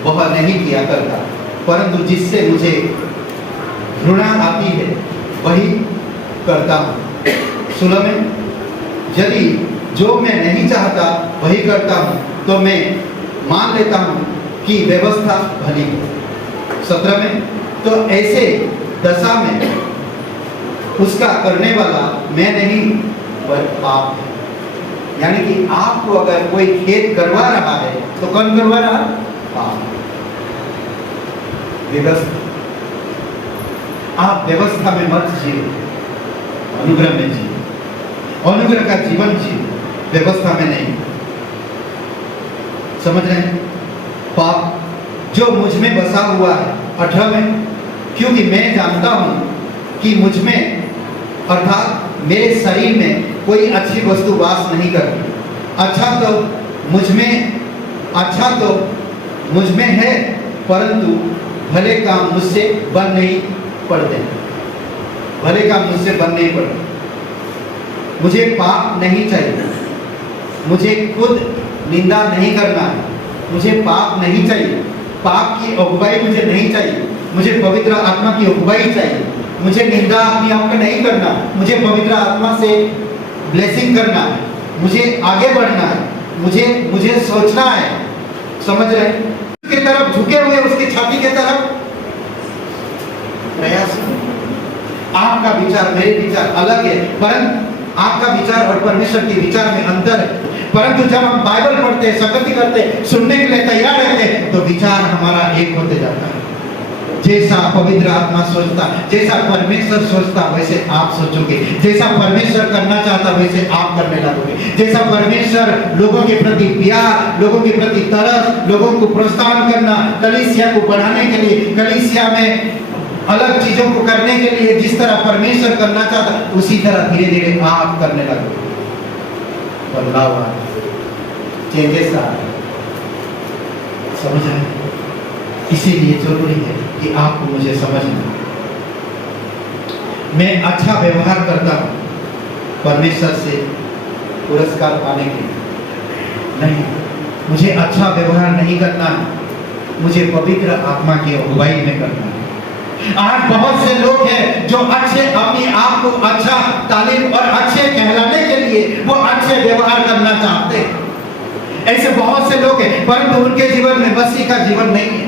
वह नहीं किया करता, परंतु जिससे मुझे घृणा आती है वही करता हूं। 16 में यदि जो मैं नहीं चाहता वही करता हूं तो मैं मान लेता हूं कि व्यवस्था भली है। 17 में तो ऐसे दशा में उसका करने वाला मैं नहीं पर पाप है। यानी कि आपको अगर कोई खेद करवा रहा है तो कौन करवा रहा? पाप। व्यवस्था, आप व्यवस्था में मत जिए, अनुग्रह में जिए, अनुग्रह का जीवन जिए, व्यवस्था में नहीं। समझ रहे हैं? पाप जो मुझ में बसा हुआ है। 18 में क्योंकि मैं जानता हूं कि मुझ में अर्थात मेरे शरीर में कोई अच्छी वस्तु वास नहीं करती। अच्छा तो मुझ में है, परंतु भले काम मुझसे बन नहीं पड़ते, भले काम मुझसे बन नहीं पड़ते। मुझे पाप नहीं चाहिए, मुझे खुद निंदा नहीं करना है, मुझे पाप नहीं चाहिए, पाप की अगुवाई मुझे नहीं चाहिए, मुझे पवित्र आत्मा की अगुवाई चाहिए। मुझे निंदा अपने आप का नहीं करना, मुझे पवित्र आत्मा से ब्लेसिंग करना है, मुझे आगे बढ़ना है, मुझे सोचना है। समझ रहे हैं? उसके तरफ झुके हुए, उसकी छाती के तरफ प्रयास। आपका विचार मेरे विचार अलग है, परंतु आपका विचार और परमेश्वर के विचार में अंतर है। परंतु जब हम बाइबल पढ़ते हैं, संगति करते हैं, सुनने के लिए तैयार रहते हैं, तो विचार हमारा एक होते जाता है। जैसा पवित्र आत्मा सोचता, जैसा परमेश्वर सोचता वैसे आप सोचोगे, जैसा परमेश्वर करना चाहता वैसे आप करने लगोगे। जैसा परमेश्वर लोगों के प्रति प्यार, लोगों के प्रति तरस, लोगों को प्रोत्साहन करना, कलीसिया को बढ़ाने के लिए, कलीसिया में अलग चीजों को करने के लिए जिस तरह परमेश्वर करना चाहता, उसी तरह धीरे धीरे आप करने लगोगे। बदलाव आ, चेंजेस आ। समझ रहे? इसीलिए जरूरी है कि आपको मुझे समझना। मैं अच्छा व्यवहार करता हूं परमेश्वर से पुरस्कार पाने के लिए नहीं, मुझे अच्छा व्यवहार नहीं करना है, मुझे पवित्र आत्मा की अगुवाई में करना है। आज बहुत से लोग हैं जो अच्छे, अपने आप को अच्छा तालीम और अच्छे कहलाने के लिए वो अच्छे व्यवहार करना चाहते हैं। ऐसे बहुत से लोग हैं, परंतु उनके जीवन में मसीह का जीवन नहीं है।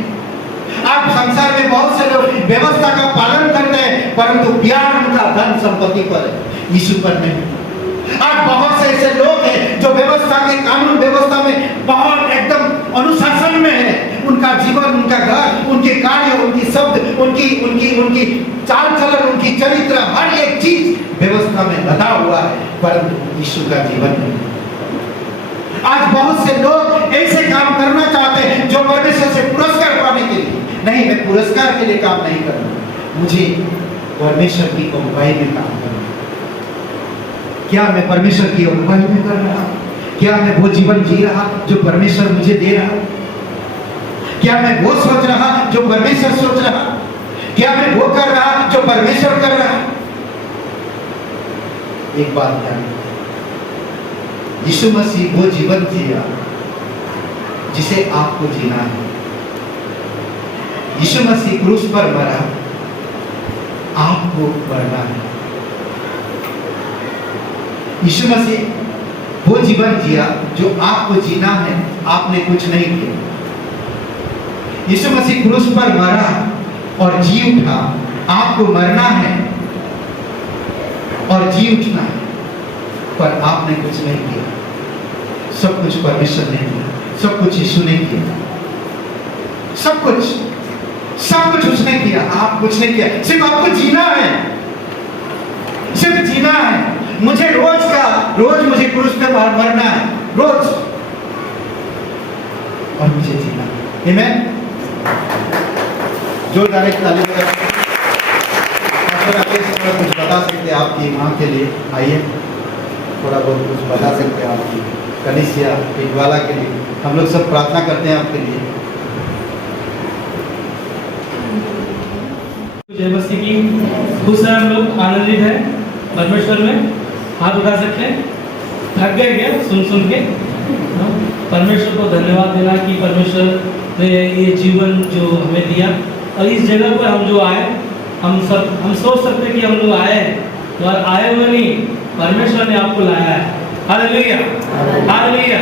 आप संसार में बहुत से लोग व्यवस्था का पालन करते हैं, परंतु प्यार उनका धन संपत्ति पर है, यीशु पर नहीं। आज बहुत से ऐसे लोग हैं जो व्यवस्था के कानून व्यवस्था में बहुत एकदम अनुशासन में है। उनका जीवन, उनका घर, उनके कार्य, उनकी शब्द, उनकी चाल चलन, उनकी चरित्र, हर एक चीज व्यवस्था में लदा हुआ है, परंतु यीशु का जीवन नहीं। आज बहुत से लोग ऐसे काम करना चाहते हैं जो परमेश्वर से पुरस्कार पाने के लिए नहीं। मैं पुरस्कार के लिए काम नहीं करना, मुझे परमेश्वर की अगुवाई में काम करना। क्या मैं परमेश्वर की अगुवाई में कर रहा? क्या मैं वो जीवन जी रहा जो परमेश्वर मुझे दे रहा? क्या मैं वो सोच रहा जो परमेश्वर सोच रहा? क्या मैं वो कर रहा जो परमेश्वर कर रहा? एक बात ध्यान, यीशु मसीह वो जीवन जिया जिसे आपको जीना है। यीशु मसीह क्रूस पर मरा, आपको मरना है। यीशु मसीह वो जीवन जिया जो आपको जीना है, आपने कुछ नहीं किया। यीशु मसीह क्रूस पर मरा और जी उठा, आपको मरना है और जी उठना है, पर आपने कुछ नहीं किया। सब कुछ परमेश्वर ने किया, सब कुछ यीशु ने किया, सब कुछ उसने किया, आप कुछ नहीं किया। सिर्फ आपको जीना है, सिर्फ जीना है। मुझे रोज मुझे क्रूस पे मरना है, रोज, और मुझे जीना है। आमीन। जोरदार एक ताली बजाइए। कुछ बता सकते हैं आपकी माँ के लिए? आइए, थोड़ा बहुत कुछ बता सकते हैं आपकी कलीसिया पिंडवाला के लिए। हम लोग सब प्रार्थना करते हैं आपके लिए। जय मसीह की। खुश हैं हम लोग, आनंदित हैं परमेश्वर में। हाथ उठा सकते हैं। थक गए क्या सुन के? परमेश्वर को धन्यवाद देना कि परमेश्वर ने ये जीवन जो हमें दिया, और इस जगह पर हम जो आए, हम सोच सकते हैं कि हम लोग आए हैं, और आए हुए नहीं, परमेश्वर ने आपको लाया है। Hallelujah, hallelujah.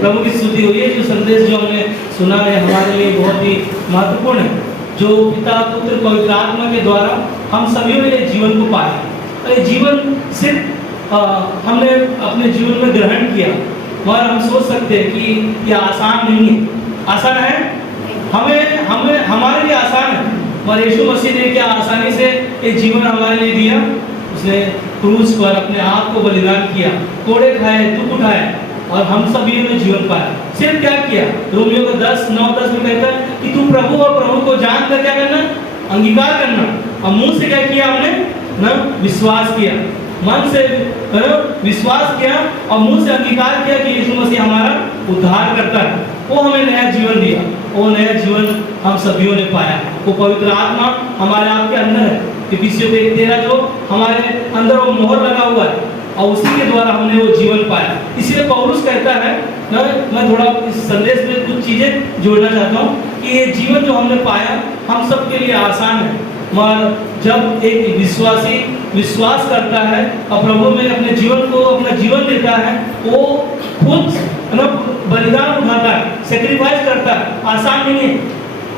प्रभु की स्तुति हो। ये जो संदेश जो हमने सुना है हमारे लिए बहुत ही महत्वपूर्ण है, जो पिता पुत्र पवित्र आत्मा के द्वारा हम सभी ने जीवन को पाया। और ये जीवन सिर्फ हमने अपने जीवन में ग्रहण किया, मगर हम सोच सकते हैं कि यह आसान नहीं है। आसान है? हमें हमारे लिए आसान है, और यीशु मसीह ने क्या आसानी से ये जीवन हमारे लिए दिया। उसने क्रूस पर अपने आप को बलिदान किया, कोड़े खाए, दुख उठाए, और हम सभी ने जीवन पाया। सिर्फ क्या किया? रोमियो का 10:9-10 में कहता है कि तू प्रभु और प्रभु को जानकर क्या करना? अंगीकार करना। और मुंह से क्या किया हमने? ना विश्वास किया, मन से विश्वास किया और मुंह से अंगीकार किया कि यीशु मसीह हमारा उद्धार करता है। वो हमें नया जीवन दिया, वो नया जीवन हम सभी ने पाया। वो पवित्र आत्मा हमारे आपके अंदर है, इफिसियों 1:13 जो हमारे अंदर वो मोहर लगा हुआ है, और उसी के द्वारा हमने वो जीवन पाया। इसीलिए पौलुस कहता है ना, मैं थोड़ा इस संदेश में कुछ चीजें जोड़ना चाहता हूँ कि ये जीवन जो हमने पाया हम सबके लिए आसान है, मगर जब एक विश्वासी विश्वास करता है और प्रभु में अपने जीवन को अपना जीवन देता है, वो खुद बलिदान उठाता है, सेक्रीफाइस करता है। आसान नहीं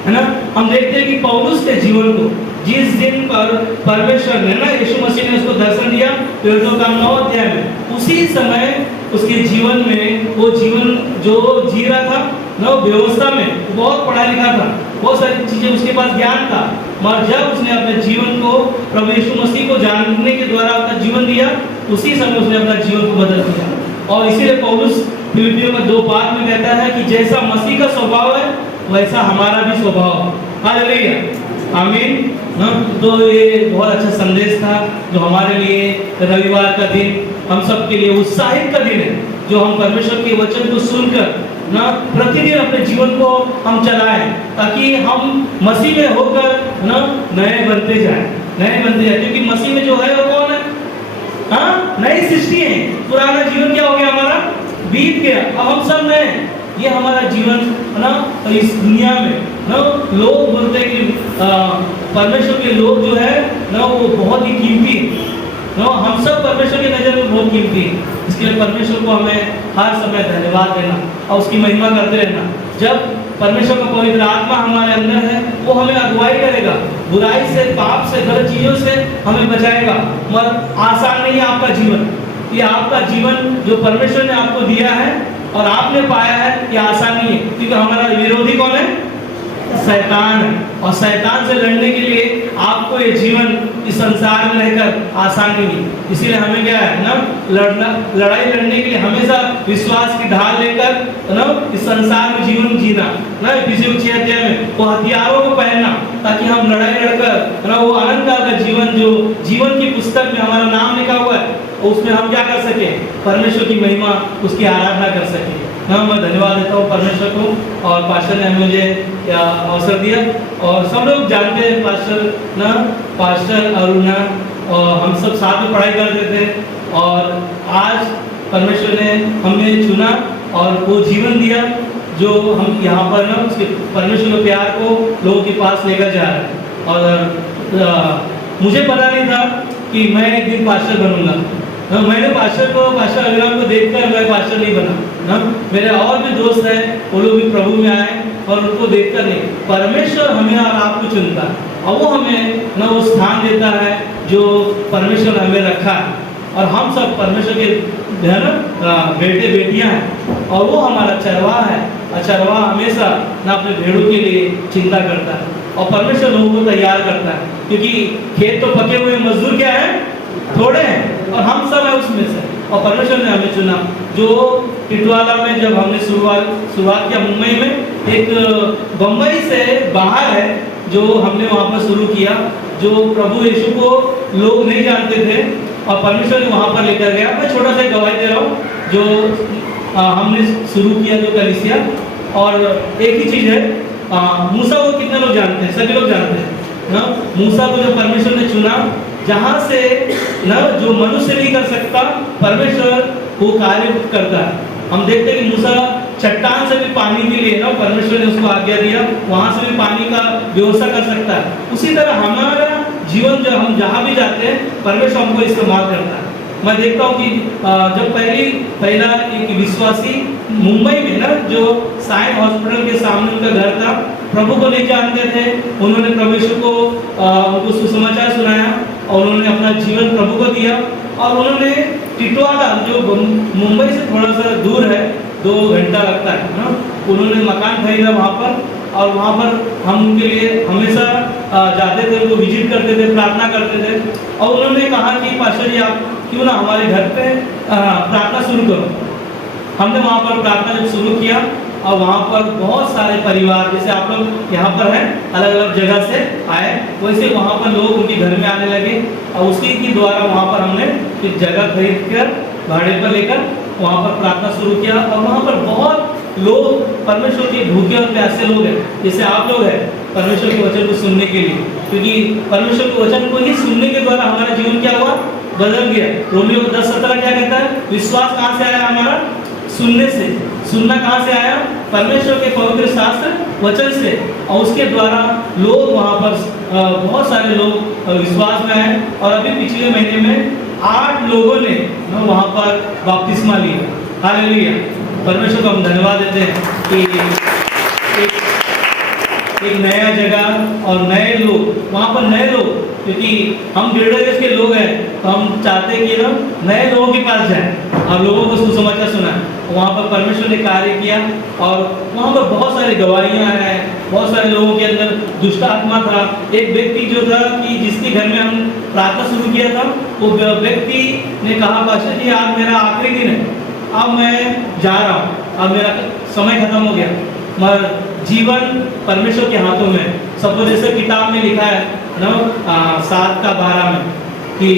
है ना। हम देखते हैं कि पौलुस के जीवन को जिस दिन पर परमेश्वर ने ना यीशु मसीह ने उसको दर्शन दिया प्रेरितों का 9 अध्याय में, उसी समय उसके जीवन में वो जीवन जो जी रहा था ना, व्यवस्था में बहुत पढ़ा लिखा था, बहुत सारी चीजें उसके पास ज्ञान था, मगर जब उसने अपने जीवन को प्रभु यीशु मसीह को जानने के द्वारा अपना जीवन दिया, उसी समय उसने अपना जीवन को बदल दिया। और इसीलिए पौलुस फिलिपियों में 2:5 में कहता है कि जैसा मसीह का स्वभाव है वैसा हमारा भी स्वभाव। हालेलुया, आमीन। तो ये बहुत अच्छा संदेश था जो हमारे लिए रविवार का दिन हम सब के लिए उत्साहित का दिन है, जो हम परमेश्वर के वचन को सुनकर ना प्रतिदिन अपने जीवन को हम चलाएं, ताकि हम मसीह में होकर ना नए बनते जाएं। क्योंकि मसीह में जो है वो कौन है? हाँ, नई सृष्टि है। पुराना जीवन क्या हो गया हमारा? बीत गया। अब हम सब नए। ये हमारा जीवन ना इस दुनिया में ना लोग बोलते हैं कि परमेश्वर के लोग जो है ना वो बहुत ही कीमती है ना। हम सब परमेश्वर की नज़र में बहुत कीमती है। इसके लिए परमेश्वर को हमें हर समय धन्यवाद देना और उसकी महिमा करते रहना। जब परमेश्वर का पवित्र आत्मा हमारे अंदर है, वो हमें अगुवाई करेगा, बुराई से, पाप से, गलत चीज़ों से हमें बचाएगा। मगर आसान नहीं है आपका जीवन। ये आपका जीवन जो परमेश्वर ने आपको दिया है और आपने पाया है, ये आसान नहीं है, क्योंकि हमारा विरोधी कौन है? शैतान है। और शैतान से लड़ने के लिए आपको ये जीवन इस संसार में रहकर आसान नहीं है। इसीलिए हमें क्या है ना, लड़ाई लड़ने के लिए हमेशा विश्वास की ढाल लेकर ना इस संसार में जीवन जीना ना। इफिसियों 6 अध्याय में वो हथियारों को पहनना, ताकि हम लड़ाई लड़कर ना वो अनंत काल का जीवन, जो जीवन की पुस्तक में हमारा नाम लिखा हुआ है, उसमें हम क्या कर सके? परमेश्वर की महिमा, उसकी आराधना कर सके ना। मैं धन्यवाद देता हूँ परमेश्वर को, और पास्टर ने मुझे अवसर दिया। और सब लोग जानते हैं पास्टर अरुणा, और हम सब साथ में पढ़ाई करते थे। और आज परमेश्वर ने हमें चुना और वो जीवन दिया जो हम यहाँ पर ना उसके परमेश्वर के प्यार को लोगों के पास लेकर जा रहे हैं। और मुझे पता नहीं था कि मैं एक दिन पास्टर बनूंगा। मैंने पास्टर अभिराम को देखकर मैं पास्टर नहीं बना ना। मेरे और भी दोस्त हैं, वो लोग भी प्रभु में आए और उनको देखकर नहीं, परमेश्वर हमें और आपको चुनता है और वो हमें ना वो स्थान देता है जो परमेश्वर हमें रखा है। और हम सब परमेश्वर के है ना बेटे बेटियां हैं और वो हमारा चरवाहा है। और चरवाहा हमेशा ना अपने भेड़ों के लिए चिंता करता है और परमेश्वर लोगों को तैयार करता है, क्योंकि खेत तो पके हुए, मजदूर क्या है, थोड़े हैं और हम सब है उसमें से। और परमेश्वर ने हमें चुना। जो टिटवाला में जब हमने शुरुआत किया मुंबई में, एक बम्बई से बाहर है जो हमने वहाँ पर शुरू किया, जो प्रभु यीशु को लोग नहीं जानते थे और परमेश्वर ने वहाँ पर लेकर गया। मैं छोटा सा गवाही दे रहा हूँ जो हमने शुरू किया जो कलीसिया। और एक ही चीज़ है, मूसा को कितने लोग जानते हैं? सभी लोग जानते हैं ना। मूसा को जब परमेश्वर ने चुना, जहाँ से ना जो मनुष्य नहीं कर सकता, परमेश्वर वो कार्य करता है। हम देखते हैं कि मूसा चट्टान से भी पानी के लिए ना परमेश्वर ने उसको आज्ञा दिया, वहाँ से भी पानी का व्यवस्था कर सकता है। उसी तरह हमारा जीवन जो हम जहाँ भी जाते हैं, परमेश्वर हमको इस्तेमाल करता है। मैं देखता हूँ कि जब पहला एक विश्वासी मुंबई में ना, जो साइन हॉस्पिटल के सामने उनका घर था, प्रभु को नहीं जानते थे, उन्होंने प्रभु यीशु को उनको सुसमाचार सुनाया और उन्होंने अपना जीवन प्रभु को दिया। और उन्होंने टिटवाला जो मुंबई से थोड़ा सा दूर है, 2 घंटा लगता है ना, उन्होंने मकान खरीदा वहाँ पर। और वहाँ पर हम उनके लिए हमेशा जाते थे, उनको विजिट करते थे, प्रार्थना करते थे। और उन्होंने कहा कि पास्टर जी आप क्यों ना हमारे घर पे प्रार्थना शुरू करो। हमने वहाँ पर प्रार्थना जब शुरू किया और वहाँ पर बहुत सारे परिवार, जैसे आप लोग यहाँ पर हैं, अलग अलग जगह से आए, वैसे वहाँ पर लोग उनके घर में आने लगे। और उसी के द्वारा वहाँ पर हमने एक जगह खरीद कर भाड़े पर लेकर वहाँ पर प्रार्थना शुरू किया। और वहाँ पर बहुत लोग परमेश्वर के भूखे और प्यासे लोग हैं, जैसे आप लोग हैं, परमेश्वर के वचन को सुनने के लिए। क्योंकि परमेश्वर के वचन को ही सुनने के द्वारा हमारा जीवन क्या हुआ, बदल गया। रोमियो 10:17 क्या कहता है? विश्वास कहाँ से आया हमारा? सुनने से। सुनना कहाँ से आया? परमेश्वर के पवित्र शास्त्र वचन से। और उसके द्वारा लोग वहाँ पर बहुत सारे लोग विश्वास में आए। और अभी पिछले महीने में 8 लोगों ने वहाँ पर बपतिस्मा लिया। हालेलुया, परमेश्वर को हम धन्यवाद देते हैं कि एक नया जगह और नए लोग वहाँ पर, नए लोग, क्योंकि हम डेढ़ देश के लोग हैं तो हम चाहते हैं कि ना नए लोगों के पास जाएं और लोगों को सुसमाचार सुनाएं। वहाँ पर परमेश्वर ने कार्य किया और वहाँ पर बहुत सारी गवाहियाँ हैं। बहुत सारे लोगों के अंदर दुष्ट आत्मा था। एक व्यक्ति जो था कि जिसके घर में हम प्रार्थना शुरू किया था, वो व्यक्ति ने कहा पास्टर जी आज मेरा आखिरी दिन है, अब मैं जा रहा हूँ, अब मेरा समय खत्म हो गया। मगर जीवन परमेश्वर के हाथों में। सब जैसे किताब में लिखा है ना 7:12 में कि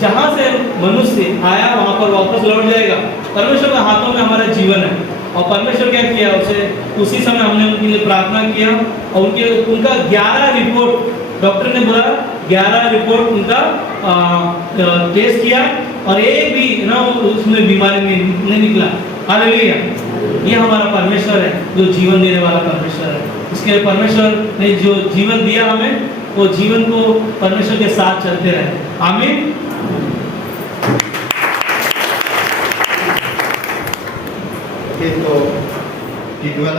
जहाँ से मनुष्य आया वहाँ पर वापस लौट जाएगा। परमेश्वर के हाथों में हमारा जीवन है। और परमेश्वर क्या किया, उसी समय हमने उनके लिए प्रार्थना किया और उनका 11 रिपोर्ट, डॉक्टर ने बोला 11 रिपोर्ट उनका टेस्ट किया और एक भी ना उसमें बीमारी नहीं निकला। हालेलुया, ये हमारा परमेश्वर है जो जीवन देने वाला परमेश्वर है। इसके परमेश्वर ने जो जीवन दिया हमें, वो जीवन को परमेश्वर के साथ चलते रहे। आमीन। तो टिटवाला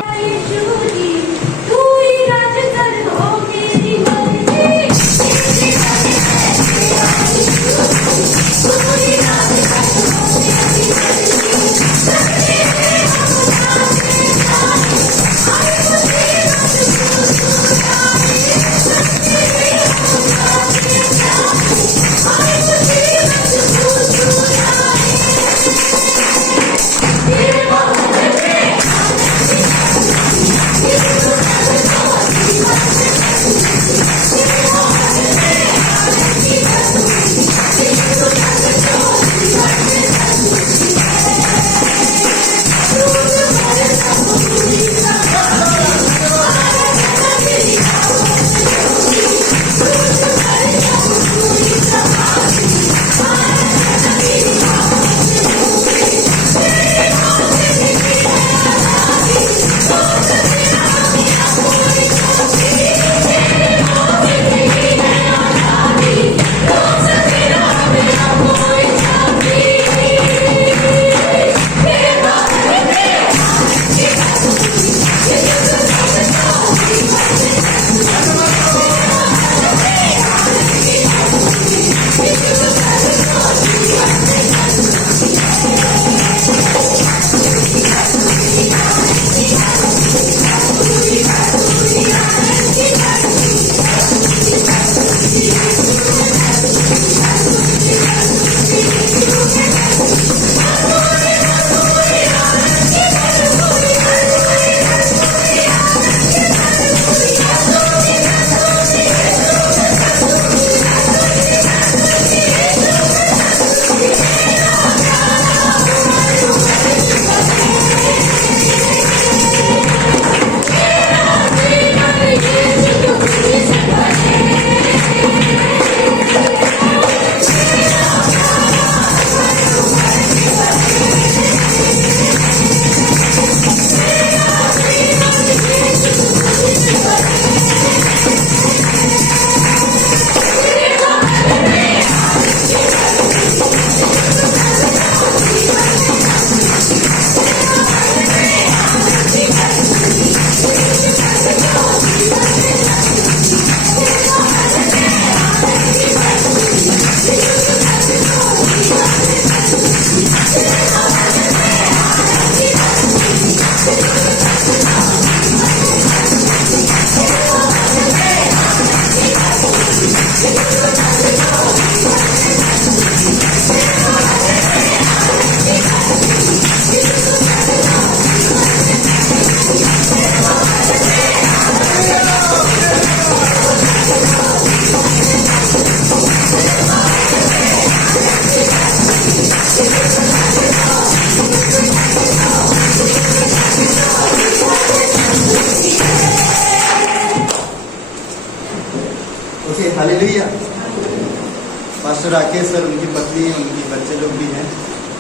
राकेश और उनकी पत्नी, उनकी बच्चे लोग भी हैं,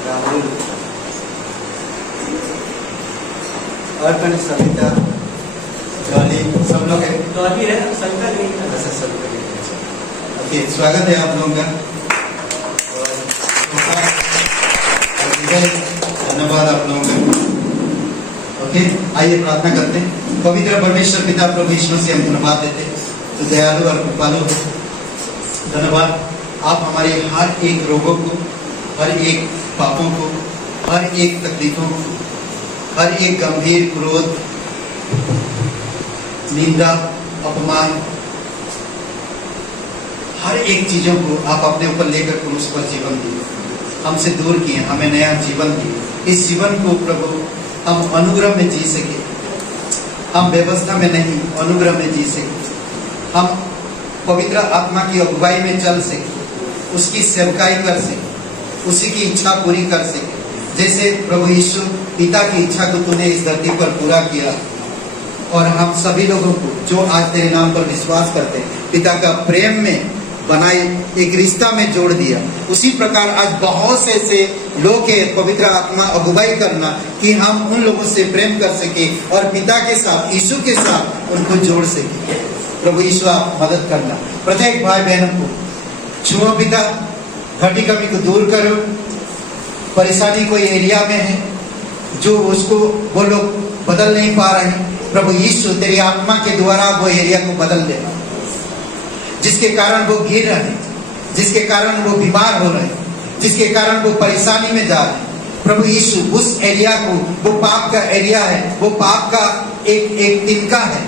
राहुल, अर्पण, सविता, जॉली, सब लोग हैं। डॉली है, सविता नहीं है। ऐसा सब लोग हैं। ओके, स्वागत है आप लोगों का। और धन्यवाद आप लोगों का। ओके, आइए प्रार्थना करते हैं। पवित्र परमेश्वर पिता प्रभु यीशु से हम धन्यवाद देते हैं, तो दयालु और कृपालु हो। धन्यवाद, आप हमारे हर एक रोगों को, हर एक पापों को, हर एक तकलीफों को, हर एक गंभीर क्रोध, निंदा, अपमान, हर एक चीजों को आप अपने ऊपर लेकर क्रूस पर जीवन दिए, हमसे दूर किए, हमें नया जीवन दिए। इस जीवन को प्रभु हम अनुग्रह में जी सके, हम व्यवस्था में नहीं, अनुग्रह में जी सके, हम पवित्र आत्मा की अगुवाई में चल सके, उसकी सेवकाई कर सके, उसी की इच्छा पूरी कर सके, जैसे प्रभु यीशु पिता की इच्छा को तूने इस धरती पर पूरा किया। और हम सभी लोगों को जो आज तेरे नाम पर विश्वास करते हैं, पिता का प्रेम में बनाए एक रिश्ता में जोड़ दिया। उसी प्रकार आज बहुत से ऐसे लोग के पवित्र आत्मा अगुवाई करना कि हम उन लोगों से प्रेम कर सके और पिता के साथ, यीशु के साथ उनको जोड़ सके। प्रभु यीशु आप मदद करना, प्रत्येक भाई बहनों को छुओ पिता, घटी कमी को दूर करो। परेशानी कोई एरिया में है जो उसको वो लोग बदल नहीं पा रहे, प्रभु यीशु तेरी आत्मा के द्वारा वो एरिया को बदल देना, जिसके कारण वो गिर रहे हैं, जिसके कारण वो बीमार हो रहे हैं, जिसके कारण वो परेशानी में जा रहे हैं। प्रभु यीशु उस एरिया को, वो पाप का एरिया है, वो पाप का एक तिनका है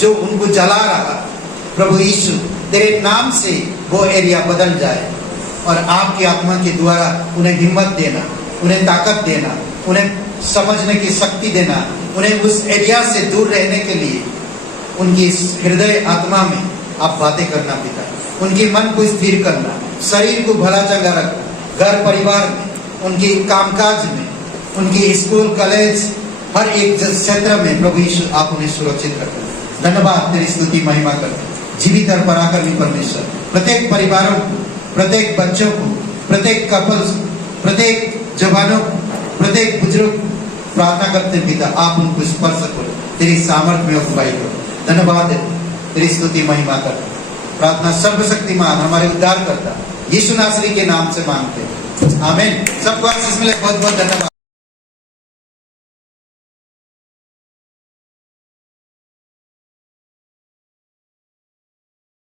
जो उनको जला रहा। प्रभु यीशु तेरे नाम से वो एरिया बदल जाए और आपकी आत्मा के द्वारा उन्हें हिम्मत देना, उन्हें ताकत देना, उन्हें समझने की शक्ति देना, उन्हें उस एरिया से दूर रहने के लिए उनकी हृदय आत्मा में आप बातें करना पिता, उनकी मन को स्थिर करना, शरीर को भला चंगा रखना, घर परिवार में, उनके कामकाज में, उनकी स्कूल कॉलेज, हर एक क्षेत्र में प्रभु यीशु आप उन्हें सुरक्षित रखना। धन्यवाद, तेरी स्तुति महिमा करते जीवित और पराक्रमी परमेश्वर, प्रत्येक परिवारों को, प्रत्येक बच्चों को, प्रत्येक कपल्स, प्रत्येक जवानों को, प्रत्येक बुजुर्ग प्रार्थना करते पिता, आप उनको स्पर्श करो, तेरी सामर्थ्य में अगुवाई करो। धन्यवाद देते, तेरी स्तुति महिमा करते। प्रार्थना सर्वशक्तिमान हमारे उद्धार करता यीशु नासरी के नाम से मांगते हैं, आमीन। सबको आशीष मिले, बहुत बहुत धन्यवाद।